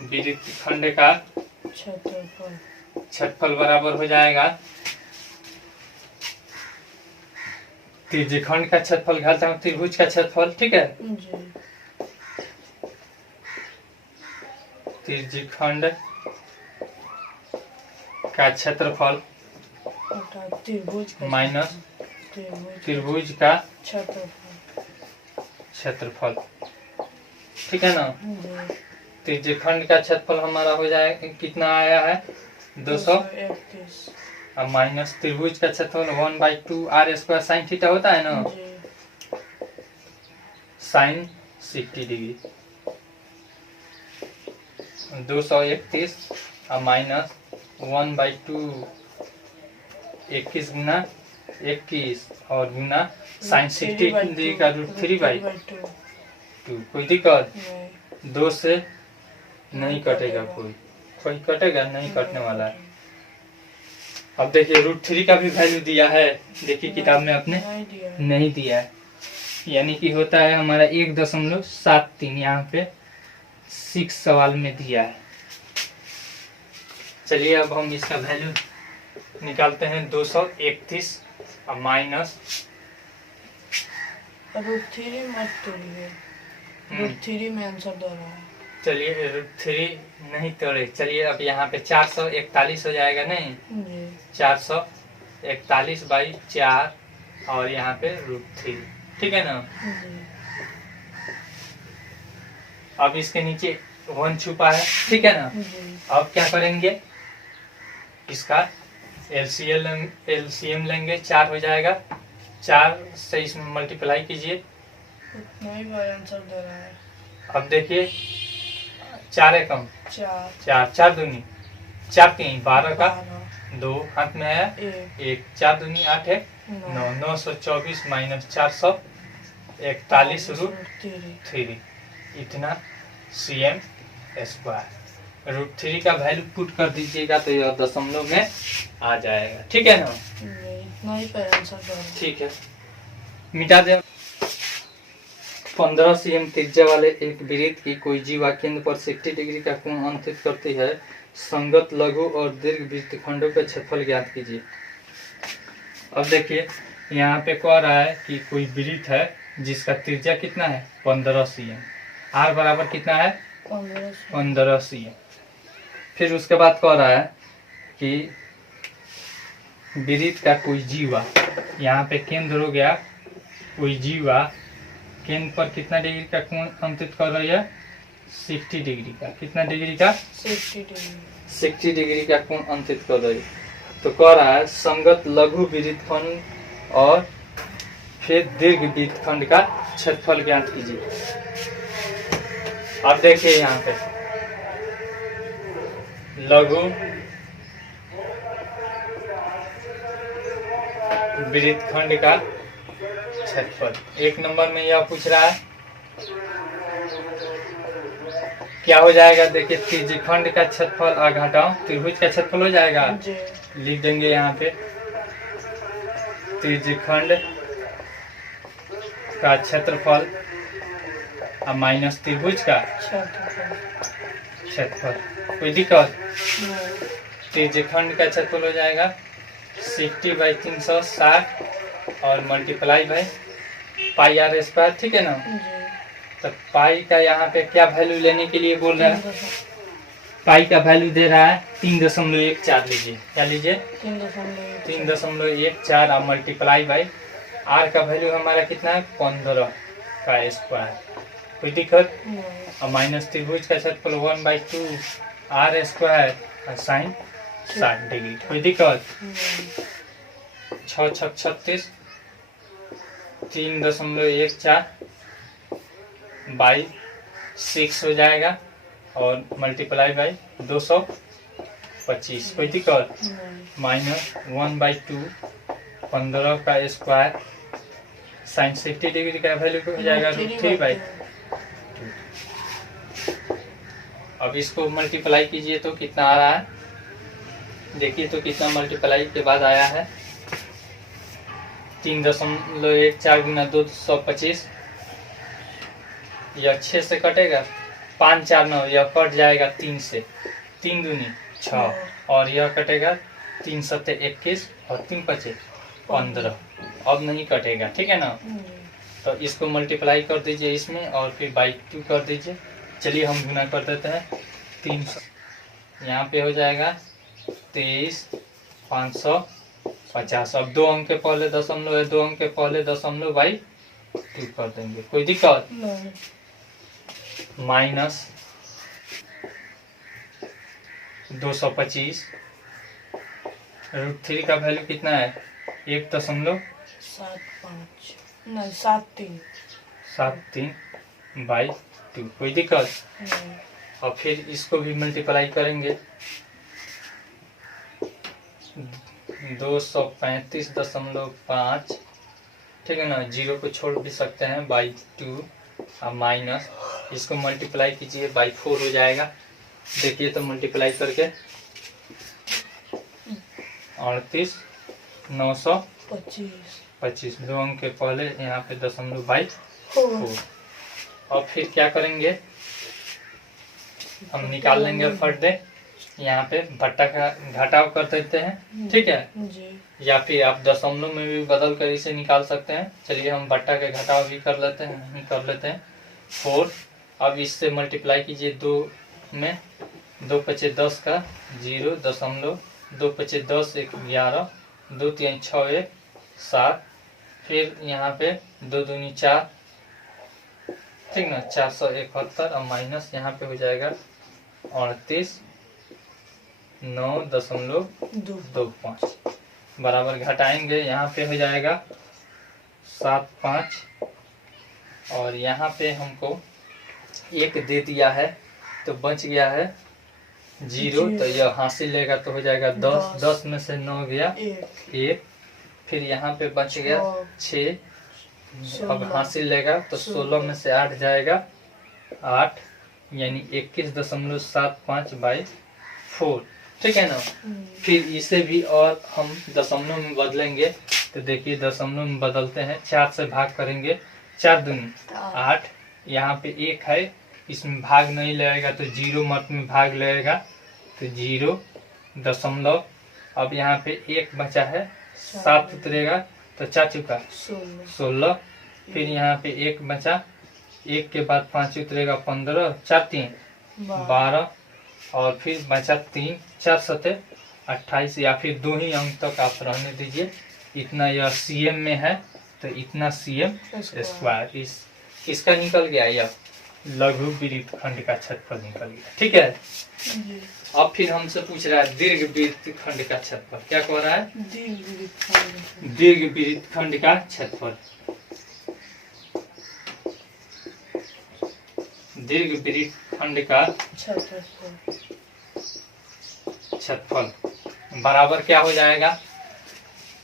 वृत्तखंड का क्षेत्रफल बराबर हो जाएगा त्रिज्यखंड का क्षेत्रफल घाता हूँ त्रिभुज का क्षेत्रफल, ठीक है। त्रिज्यखंड का क्षेत्रफल माइनस त्रिभुज का क्षेत्रफल, ठीक है ना। त्रिज्यखंड का क्षेत्रफल हमारा हो जाएगा, कितना आया है 231 और माइनस त्रिभुज का क्षेत्रफल 1/2 आर स्क्वायर साइन थीटा होता है ना, साइन 60 डिग्री 231 और माइनस 1/2 21 गुना 21 और गुना साइन 60 डिग्री का √3/2। कोई दिक्कत, 2 से नहीं कटेगा, कोई कटेगा नहीं, कटने वाला है। अब देखिए √3 का भी वैल्यू दिया है, देखिए किताब में आपने नहीं दिया है, यानी कि होता है हमारा 1.73, यहाँ पे 6 सवाल में दिया है। चलिए अब हम इसका वैल्यू निकालते हैं, 231 और माइनस √3 मत तोड़िए, √3 में आंसर दे रहा है। चलिए √3 नहीं तोड़े, चलिए अब यहाँ पे 441 हो जाएगा, नहीं 441 बाई 4 और यहाँ पे √3, ठीक है ना। अब इसके नीचे 1 छुपा है, ठीक है ना। अब क्या करेंगे, इसका एलसीएम लेंगे, 4 हो जाएगा, 4 से इसमें मल्टीप्लाई कीजिए, आंसर दे रहा है। अब देखिए 4 एकम 4 4 दूनी 4 3 12 का 2 हाथ में आया 1 4 दूनी 8 है 9 924 माइनस 441 √3, इतना cm स्क्वायर। √3 का वैल्यू पुट कर दीजिएगा तो यह दशमलव में आ जाएगा, ठीक है ना। ठीक है, मिटा दे। 15 cm त्रिज्या वाले एक वृत्त की कोई जीवा केंद्र पर 60 डिग्री का कोण अंकित करती है, संगत लघु और दीर्घ वृत्तखंडों का क्षेत्रफल ज्ञात कीजिए। अब देखिए यहाँ पे कह रहा है कि कोई वृत्त है जिसका त्रिज्या कितना है 15 cm, r बराबर कितना है 15 cm। फिर उसके बाद कह रहा है कि वृत्त का कोई जीवा, यहाँ पे केंद्र हो गया, कोई जीवा केंद्र पर कितना डिग्री का कोण अंकित कर रही है 60 डिग्री का, कितना डिग्री का 60 डिग्री का कोण अंकित कर रही है। तो कह रहा है संगत लघु वृत्तखंड और फिर दीर्घ वृत्तखंड का क्षेत्रफल ज्ञात कीजिए। अब देखिए यहाँ पे लघु वृत्तखंड का क्षेत्रफल। 1 नंबर में यह पूछ रहा है क्या हो जाएगा। देखिए त्रिज्यखंड का क्षेत्रफल और घटाओ त्रिभुज का क्षेत्रफल हो जाएगा। जी लिख देंगे यहाँ पे त्रिज्यखंड का क्षेत्रफल और माइनस त्रिभुज का क्षेत्रफल। कोई दिक्कत। त्रिज्यखंड का क्षेत्रफल हो जाएगा 60/360 और multiply by pi are square. ठीक है ना। तो पाई का यहाँ पे क्या वैल्यू लेने के लिए बोल रहा है। पाई का वैल्यू दे रहा है 3.14 लीजिए। क्या लीजिए 3.14 और मल्टीप्लाई बाई आर का वैल्यू हमारा कितना है 15 का स्क्वायर। कोई दिक्कत। और माइनस त्रिभुज का क्षेत्रफल 1/2 आर स्क्वायर और साइन 60 डिग्री। कोई दिक्कत। 6 छक 36 3.14 बाई 6 हो जाएगा और मल्टीप्लाई बाई 225। कोई दिक्कत। माइनस 1/2 15 का स्क्वायर साइन 60 डिग्री का वैल्यू हो जाएगा √3/2। अब इसको मल्टीप्लाई कीजिए तो कितना आ रहा है। देखिए तो कितना मल्टीप्लाई के बाद आया है 3.14 गुना 225। यह 6 से कटेगा 5 4 9 यह कट जाएगा 3 से 3 दूनी 6 और यह कटेगा 3 7 21 और 3 5 15। अब नहीं कटेगा। ठीक है ना। तो इसको मल्टीप्लाई कर दीजिए इसमें और फिर बाई 2 कर दीजिए। चलिए हम गुना कर देते हैं 300 यहाँ पे हो जाएगा 23,550। अब 2 अंक के पहले दशमलव है 2 अंक के पहले दशमलव बाई 2 कर देंगे। कोई दिक्कत। माइनस 225 √3 का वैल्यू कितना है 1.73 बाई 2। कोई दिक्कत। और फिर इसको भी मल्टीप्लाई करेंगे 235.5। ठीक है ना। 0 को छोड़ भी सकते हैं बाई 2 और माइनस इसको मल्टीप्लाई कीजिए बाई 4 हो जाएगा। देखिए तो मल्टीप्लाई करके 38,925 2 अंक के पहले यहाँ पे दशमलव बाई 4। और फिर क्या करेंगे हम निकाल लेंगे फट दे यहाँ पे भट्टा का घटाव कर देते हैं। ठीक है। या फिर आप दशमलव में भी बदल कर इसे निकाल सकते हैं। चलिए हम भट्टा के घटाव भी कर लेते हैं। नहीं कर लेते हैं 4। अब इससे मल्टीप्लाई कीजिए 2 में 2 5 10 का 0.2 5 10 1 11 2 3 6 1 7। फिर यहाँ पे 2 दूनी 4। ठीक ना 471 और माइनस यहाँ पे हो जाएगा 38,9.25 बराबर घटाएंगे यहाँ पे हो जाएगा 7,5 और यहाँ पे हमको 1 दे दिया है तो बच गया है 0। तो यह हासिल लेगा तो हो जाएगा 10 10 में से 9 गया 1। फिर यहाँ पे बच गया 6। अब हासिल लेगा तो 16 में से 8 जाएगा 8 यानी 21.75 बाई 4। ठीक है ना। फिर इसे भी और हम दशमलव में बदलेंगे तो देखिए दशमलव में बदलते हैं 4 से भाग करेंगे 4 दूनी 8। यहाँ पे 1 है इसमें भाग नहीं लगेगा तो 0 मत में भाग लगेगा तो 0 अब यहाँ पे 1 बचा है 7 उतरेगा तो 4 चुका 16। फिर यहाँ पे 1 बचा 1 के बाद 5 उतरेगा 15 4 3 12 और फिर बचा 3 4 7 28 या फिर 2 ही अंक तक आप रहने दीजिए। इतना यह सीएम में है तो इतना सीएम स्क्वायर इसका निकल गया। यह लघु वृत्तखंड का क्षेत्रफल निकल गया। ठीक है। अब फिर हमसे पूछ रहा है दीर्घ वृत्तखंड का क्षेत्रफल। क्या कह रहा है दीर्घ वृत्तखंड का क्षेत्रफल। दीर्घ वृत्तखंड का क्षेत्रफल बराबर क्या हो जाएगा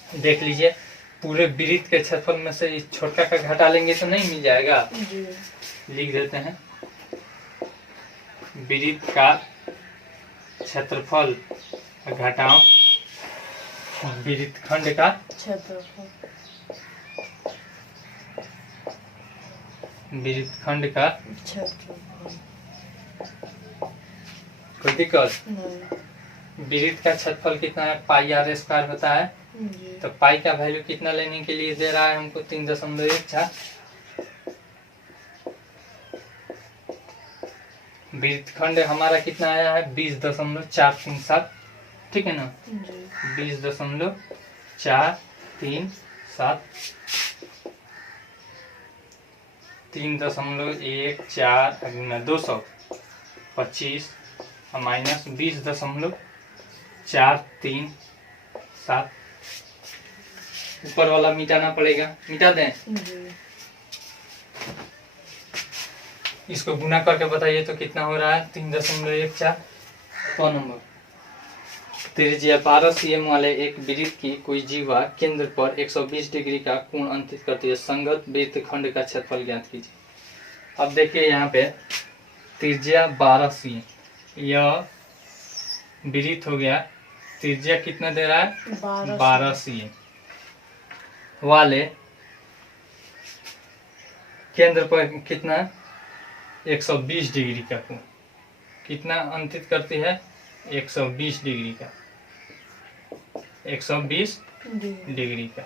देख लीजिए पूरे वृत्त के क्षेत्रफल में से इस छोटका का घटा लेंगे तो नहीं मिल जाएगा। जी लिख देते हैं वृत्त का क्षेत्रफल घटाओ वृत्तखंड का क्षेत्रफल वृत्तखंड का क्षेत्रफल कोई दिक्कत। नहीं। वृत्त का क्षेत्रफल कितना है, पाई आर स्क्वायर होता है। जी तो पाई का वैल्यू कितना लेने के लिए दे रहा है हमको 3.14। वृत्तखंड हमारा कितना आया है 20.437, ठीक है ना। जी 20.437 3.14 200 25 माइनस 20.437 ऊपर वाला मिटाना पड़ेगा, मिटा दें। जी इसको गुना करके बताइए तो कितना हो रहा है 3.14। कौन नंबर त्रिज्या 12 cm वाले एक वृत्त की कोई जीवा केंद्र पर 120 डिग्री का कोण अंकित करती है, संगत वृत्तखंड का क्षेत्रफल ज्ञात कीजिए। अब देखिए यहाँ पे त्रिज्या 12 cm, यह वृत्त हो गया, त्रिज्या कितना दे रहा है 12 cm वाले केंद्र पर कितना 120 डिग्री का कोण, कितना अंकित करती है 120 डिग्री का, 120 डिग्री का,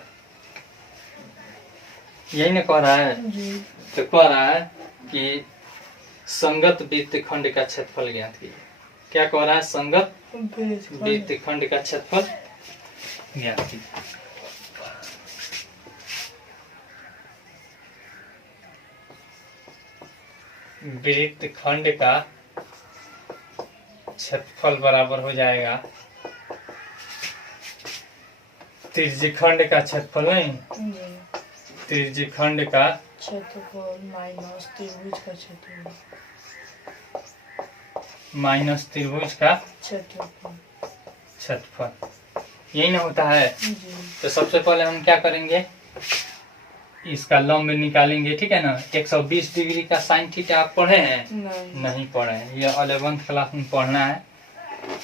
यही ना कह रहा है। जी तो कह रहा है कि संगत वृत्तखंड का क्षेत्रफल ज्ञात कीजिए। क्या कह रहा है, संगत वृत्तखंड का क्षेत्रफल ज्ञात कीजिए। वृत्तखंड का क्षेत्रफल बराबर हो जाएगा त्रिज्यखंड का क्षेत्रफल, नहीं त्रिज्यखंड का क्षेत्रफल माइनस त्रिभुज का क्षेत्रफल माइनस त्रिभुज का क्षेत्रफल, यही ना होता है। जी तो सबसे पहले हम क्या करेंगे, इसका लंब निकालेंगे, ठीक है ना। 120 डिग्री का साइन थीटा आप पढ़े हैं? नहीं पढ़े हैं, ये 11th क्लास में पढ़ना है।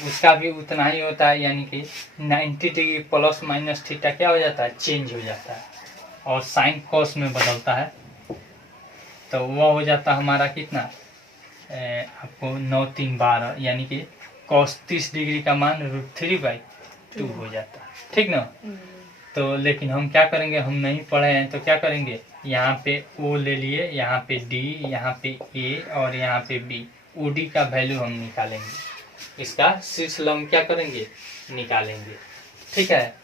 उसका भी उतना ही होता है, यानी कि 90 डिग्री प्लस माइनस थीटा क्या हो जाता है, चेंज हो जाता है और साइन कॉस में बदलता है। तो वह हो जाता है हमारा कितना आपको 9 3 12, यानी कि कॉस 30 डिग्री का मान √3/2 हो जाता है, ठीक ना। तो लेकिन हम क्या करेंगे, हम नहीं पढ़े हैं तो क्या करेंगे, यहाँ पे O ले लिए, यहाँ पे D, यहाँ पे A और यहाँ पे B, OD का वैल्यू हम निकालेंगे, इसका शीर्ष लंब क्या करेंगे, निकालेंगे, ठीक है।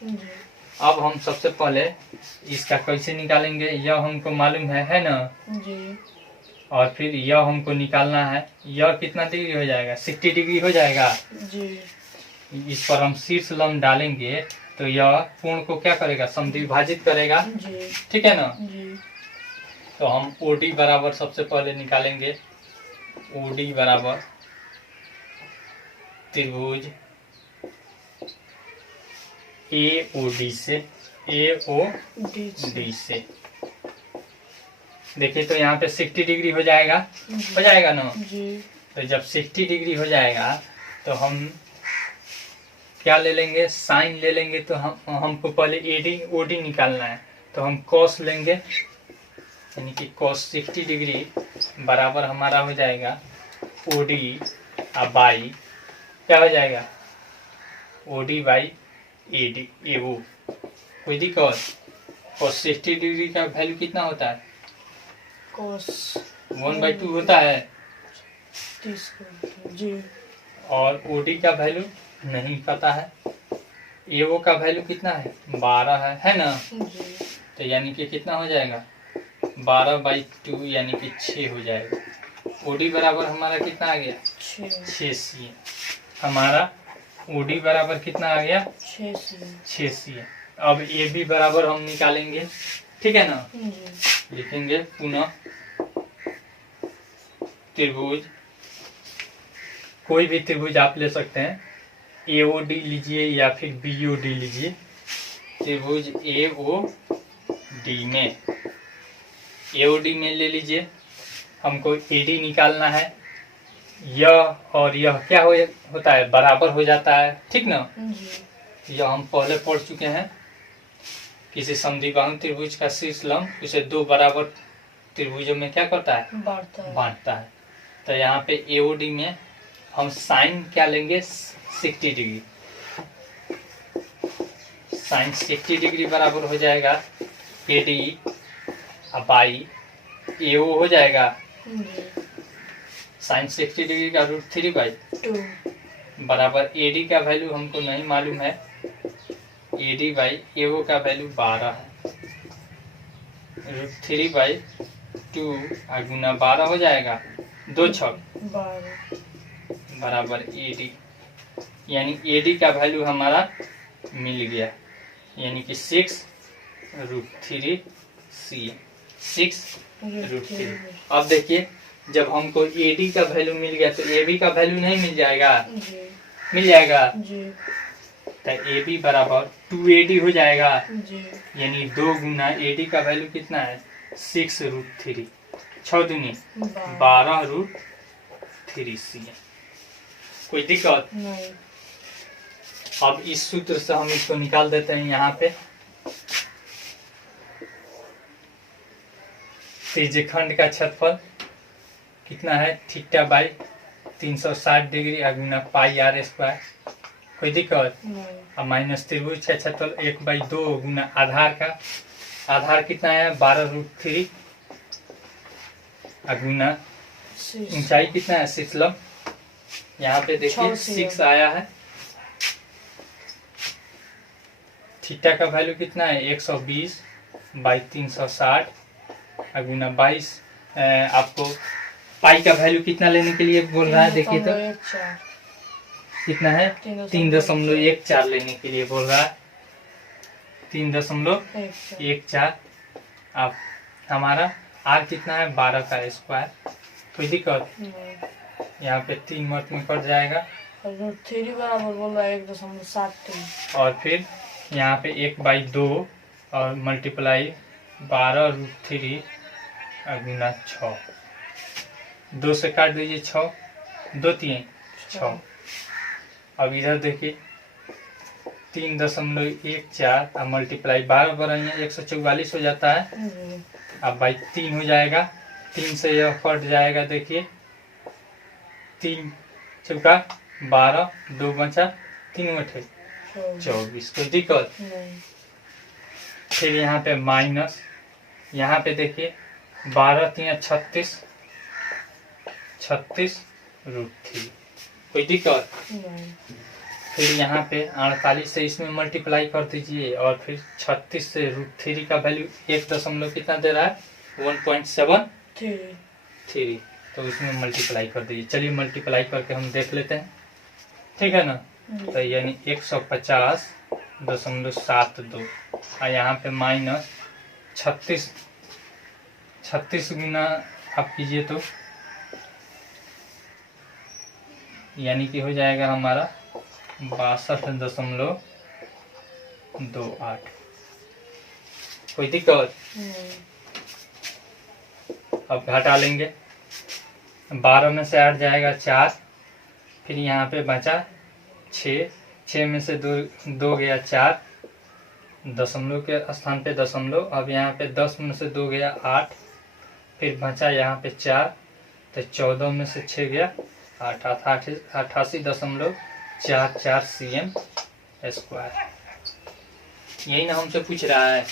अब हम सबसे पहले इसका कैसे निकालेंगे, यह हमको मालूम है ना जी। और फिर यह हमको निकालना है, यह कितना डिग्री हो जाएगा, 60 डिग्री हो जाएगा जी। इस पर हम शीर्ष लंब डालेंगे तो यह कोण को क्या करेगा, समद्विभाजित करेगा, जी। ठीक है ना। जी। तो हम OD बराबर सबसे पहले निकालेंगे, OD बराबर त्रिभुज AOD से, AOD से देखिए तो यहाँ पे 60 डिग्री हो जाएगा, हो जाएगा ना जी। तो जब 60 डिग्री हो जाएगा तो हम क्या ले लेंगे, साइन ले लेंगे। तो हमको पहले OD निकालना है, तो हम कॉस लेंगे, यानी कि कॉस 60 डिग्री बराबर हमारा हो जाएगा OD बाई क्या हो जाएगा, OD बाई AD AO। कोई दिक्कत, कॉस 60 डिग्री का वैल्यू कितना होता है, कॉस 1/2 होता है 30 जी। और OD का वैल्यू नहीं पता है, AO का वैल्यू कितना है 12 है ना। जी। तो यानी कि कितना हो जाएगा 12/2 यानी कि 6 हो जाएगा। OD बराबर हमारा कितना आ गया 6 cm, हमारा OD बराबर कितना आ गया 6 cm। अब AB बराबर हम निकालेंगे, ठीक है ना। लिखेंगे पुनः त्रिभुज, कोई भी त्रिभुज आप ले सकते हैं, AOD लीजिए या फिर BOD लीजिए। त्रिभुज AOD डी में, एओडी में ले लीजिए, हमको एडी निकालना है। यह और यह क्या होता है, बराबर हो जाता है, ठीक ना। जी। यह हम पहले पढ़ चुके हैं। किसी समद्विबाहु त्रिभुज का शीर्ष लंब उसे दो बराबर त्रिभुजों में क्या करता है, बांटता है। तो यहाँ पे एओडी में हम साइन क्या लेंगे, 60 डिग्री। साइन 60 डिग्री बराबर हो जाएगा एडी बाई एओ हो जाएगा साइन 60 डिग्री का √3/2 बराबर एडी का वैल्यू हमको नहीं मालूम है, एडी बाई एओ का वैल्यू 12 है। √3/2 गुना 12 हो जाएगा, 2 छक बराबर एडी, यानी एडी का वैल्यू हमारा मिल गया, यानी कि 6√3 cm, 6√3। अब देखिए, जब हमको एडी का वैल्यू मिल गया तो एबी का वैल्यू नहीं मिल जाएगा, मिल जाएगा। तो एबी बराबर 2AD हो जाएगा, यानी 2 गुना एडी का वैल्यू कितना है, 6√3, 6 दूनी 12√3 cm। कोई दिक्कत नहीं। अब इस सूत्र से हम इसको निकाल देते हैं। यहाँ पे त्रिज्यखंड का क्षेत्रफल कितना है, थीटा बाई 360 डिग्री गुना पाई r स्क्वायर। कोई दिक्कत। अब माइनस त्रिभुज का क्षेत्रफल 1/2 गुना आधार का, आधार कितना है 12√3 गुना ऊंचाई कितना है 6 लंब, यहाँ पे देखिए 6 आया है। थीटा का वैल्यू कितना है 120/360 गुना 22। आपको पाई का वैल्यू कितना लेने के लिए बोल रहा है, देखिए तो कितना है 3.14 लेने के लिए बोल रहा है, 3.14। अब हमारा आर कितना है 12 का स्क्वायर। कोई दिक्कत, यहाँ पे 3 मत में कट जाएगा, √3 बराबर बोल रहा है 1.73, और फिर यहाँ पे 1/2 और मल्टीप्लाई 12√3 गुना 6, 2 से काट दीजिए 6, 2 3 6। अब इधर देखिए 3.14 और मल्टीप्लाई 12 बढ़ाइए 144 हो जाता है। अब बाई 3 हो जाएगा, 3 से यह कट जाएगा, देखिए 3 चौका 12, 2 बचा 3 बटे 24। कोई दिक्कत। फिर यहाँ पे माइनस, यहाँ पे देखिए 12 3 36, 36√3। कोई दिक्कत। फिर यहाँ पे 48 से इसमें मल्टीप्लाई कर दीजिए, और फिर 36 से √3 का वैल्यू 1 दशमलव कितना दे रहा है 1.73, तो इसमें मल्टीप्लाई कर दीजिए। चलिए मल्टीप्लाई करके हम देख लेते हैं, ठीक है ना। तो यानी 150.72 और यहाँ पे माइनस 36 गुना आप कीजिए तो यानी कि हो जाएगा हमारा 62.28। कोई दिक्कत। अब घटा लेंगे, 12 में से 8 जाएगा 4, फिर यहाँ पे बचा 6 में से 2 गया 4, दशमलव के स्थान पे दशमलव। अब यहाँ पे 10 में से 2 गया 8, फिर बचा यहाँ पे 4, तो 14 में से 6 गया 8, 88.44 cm²। यही ना हमसे पूछ रहा है।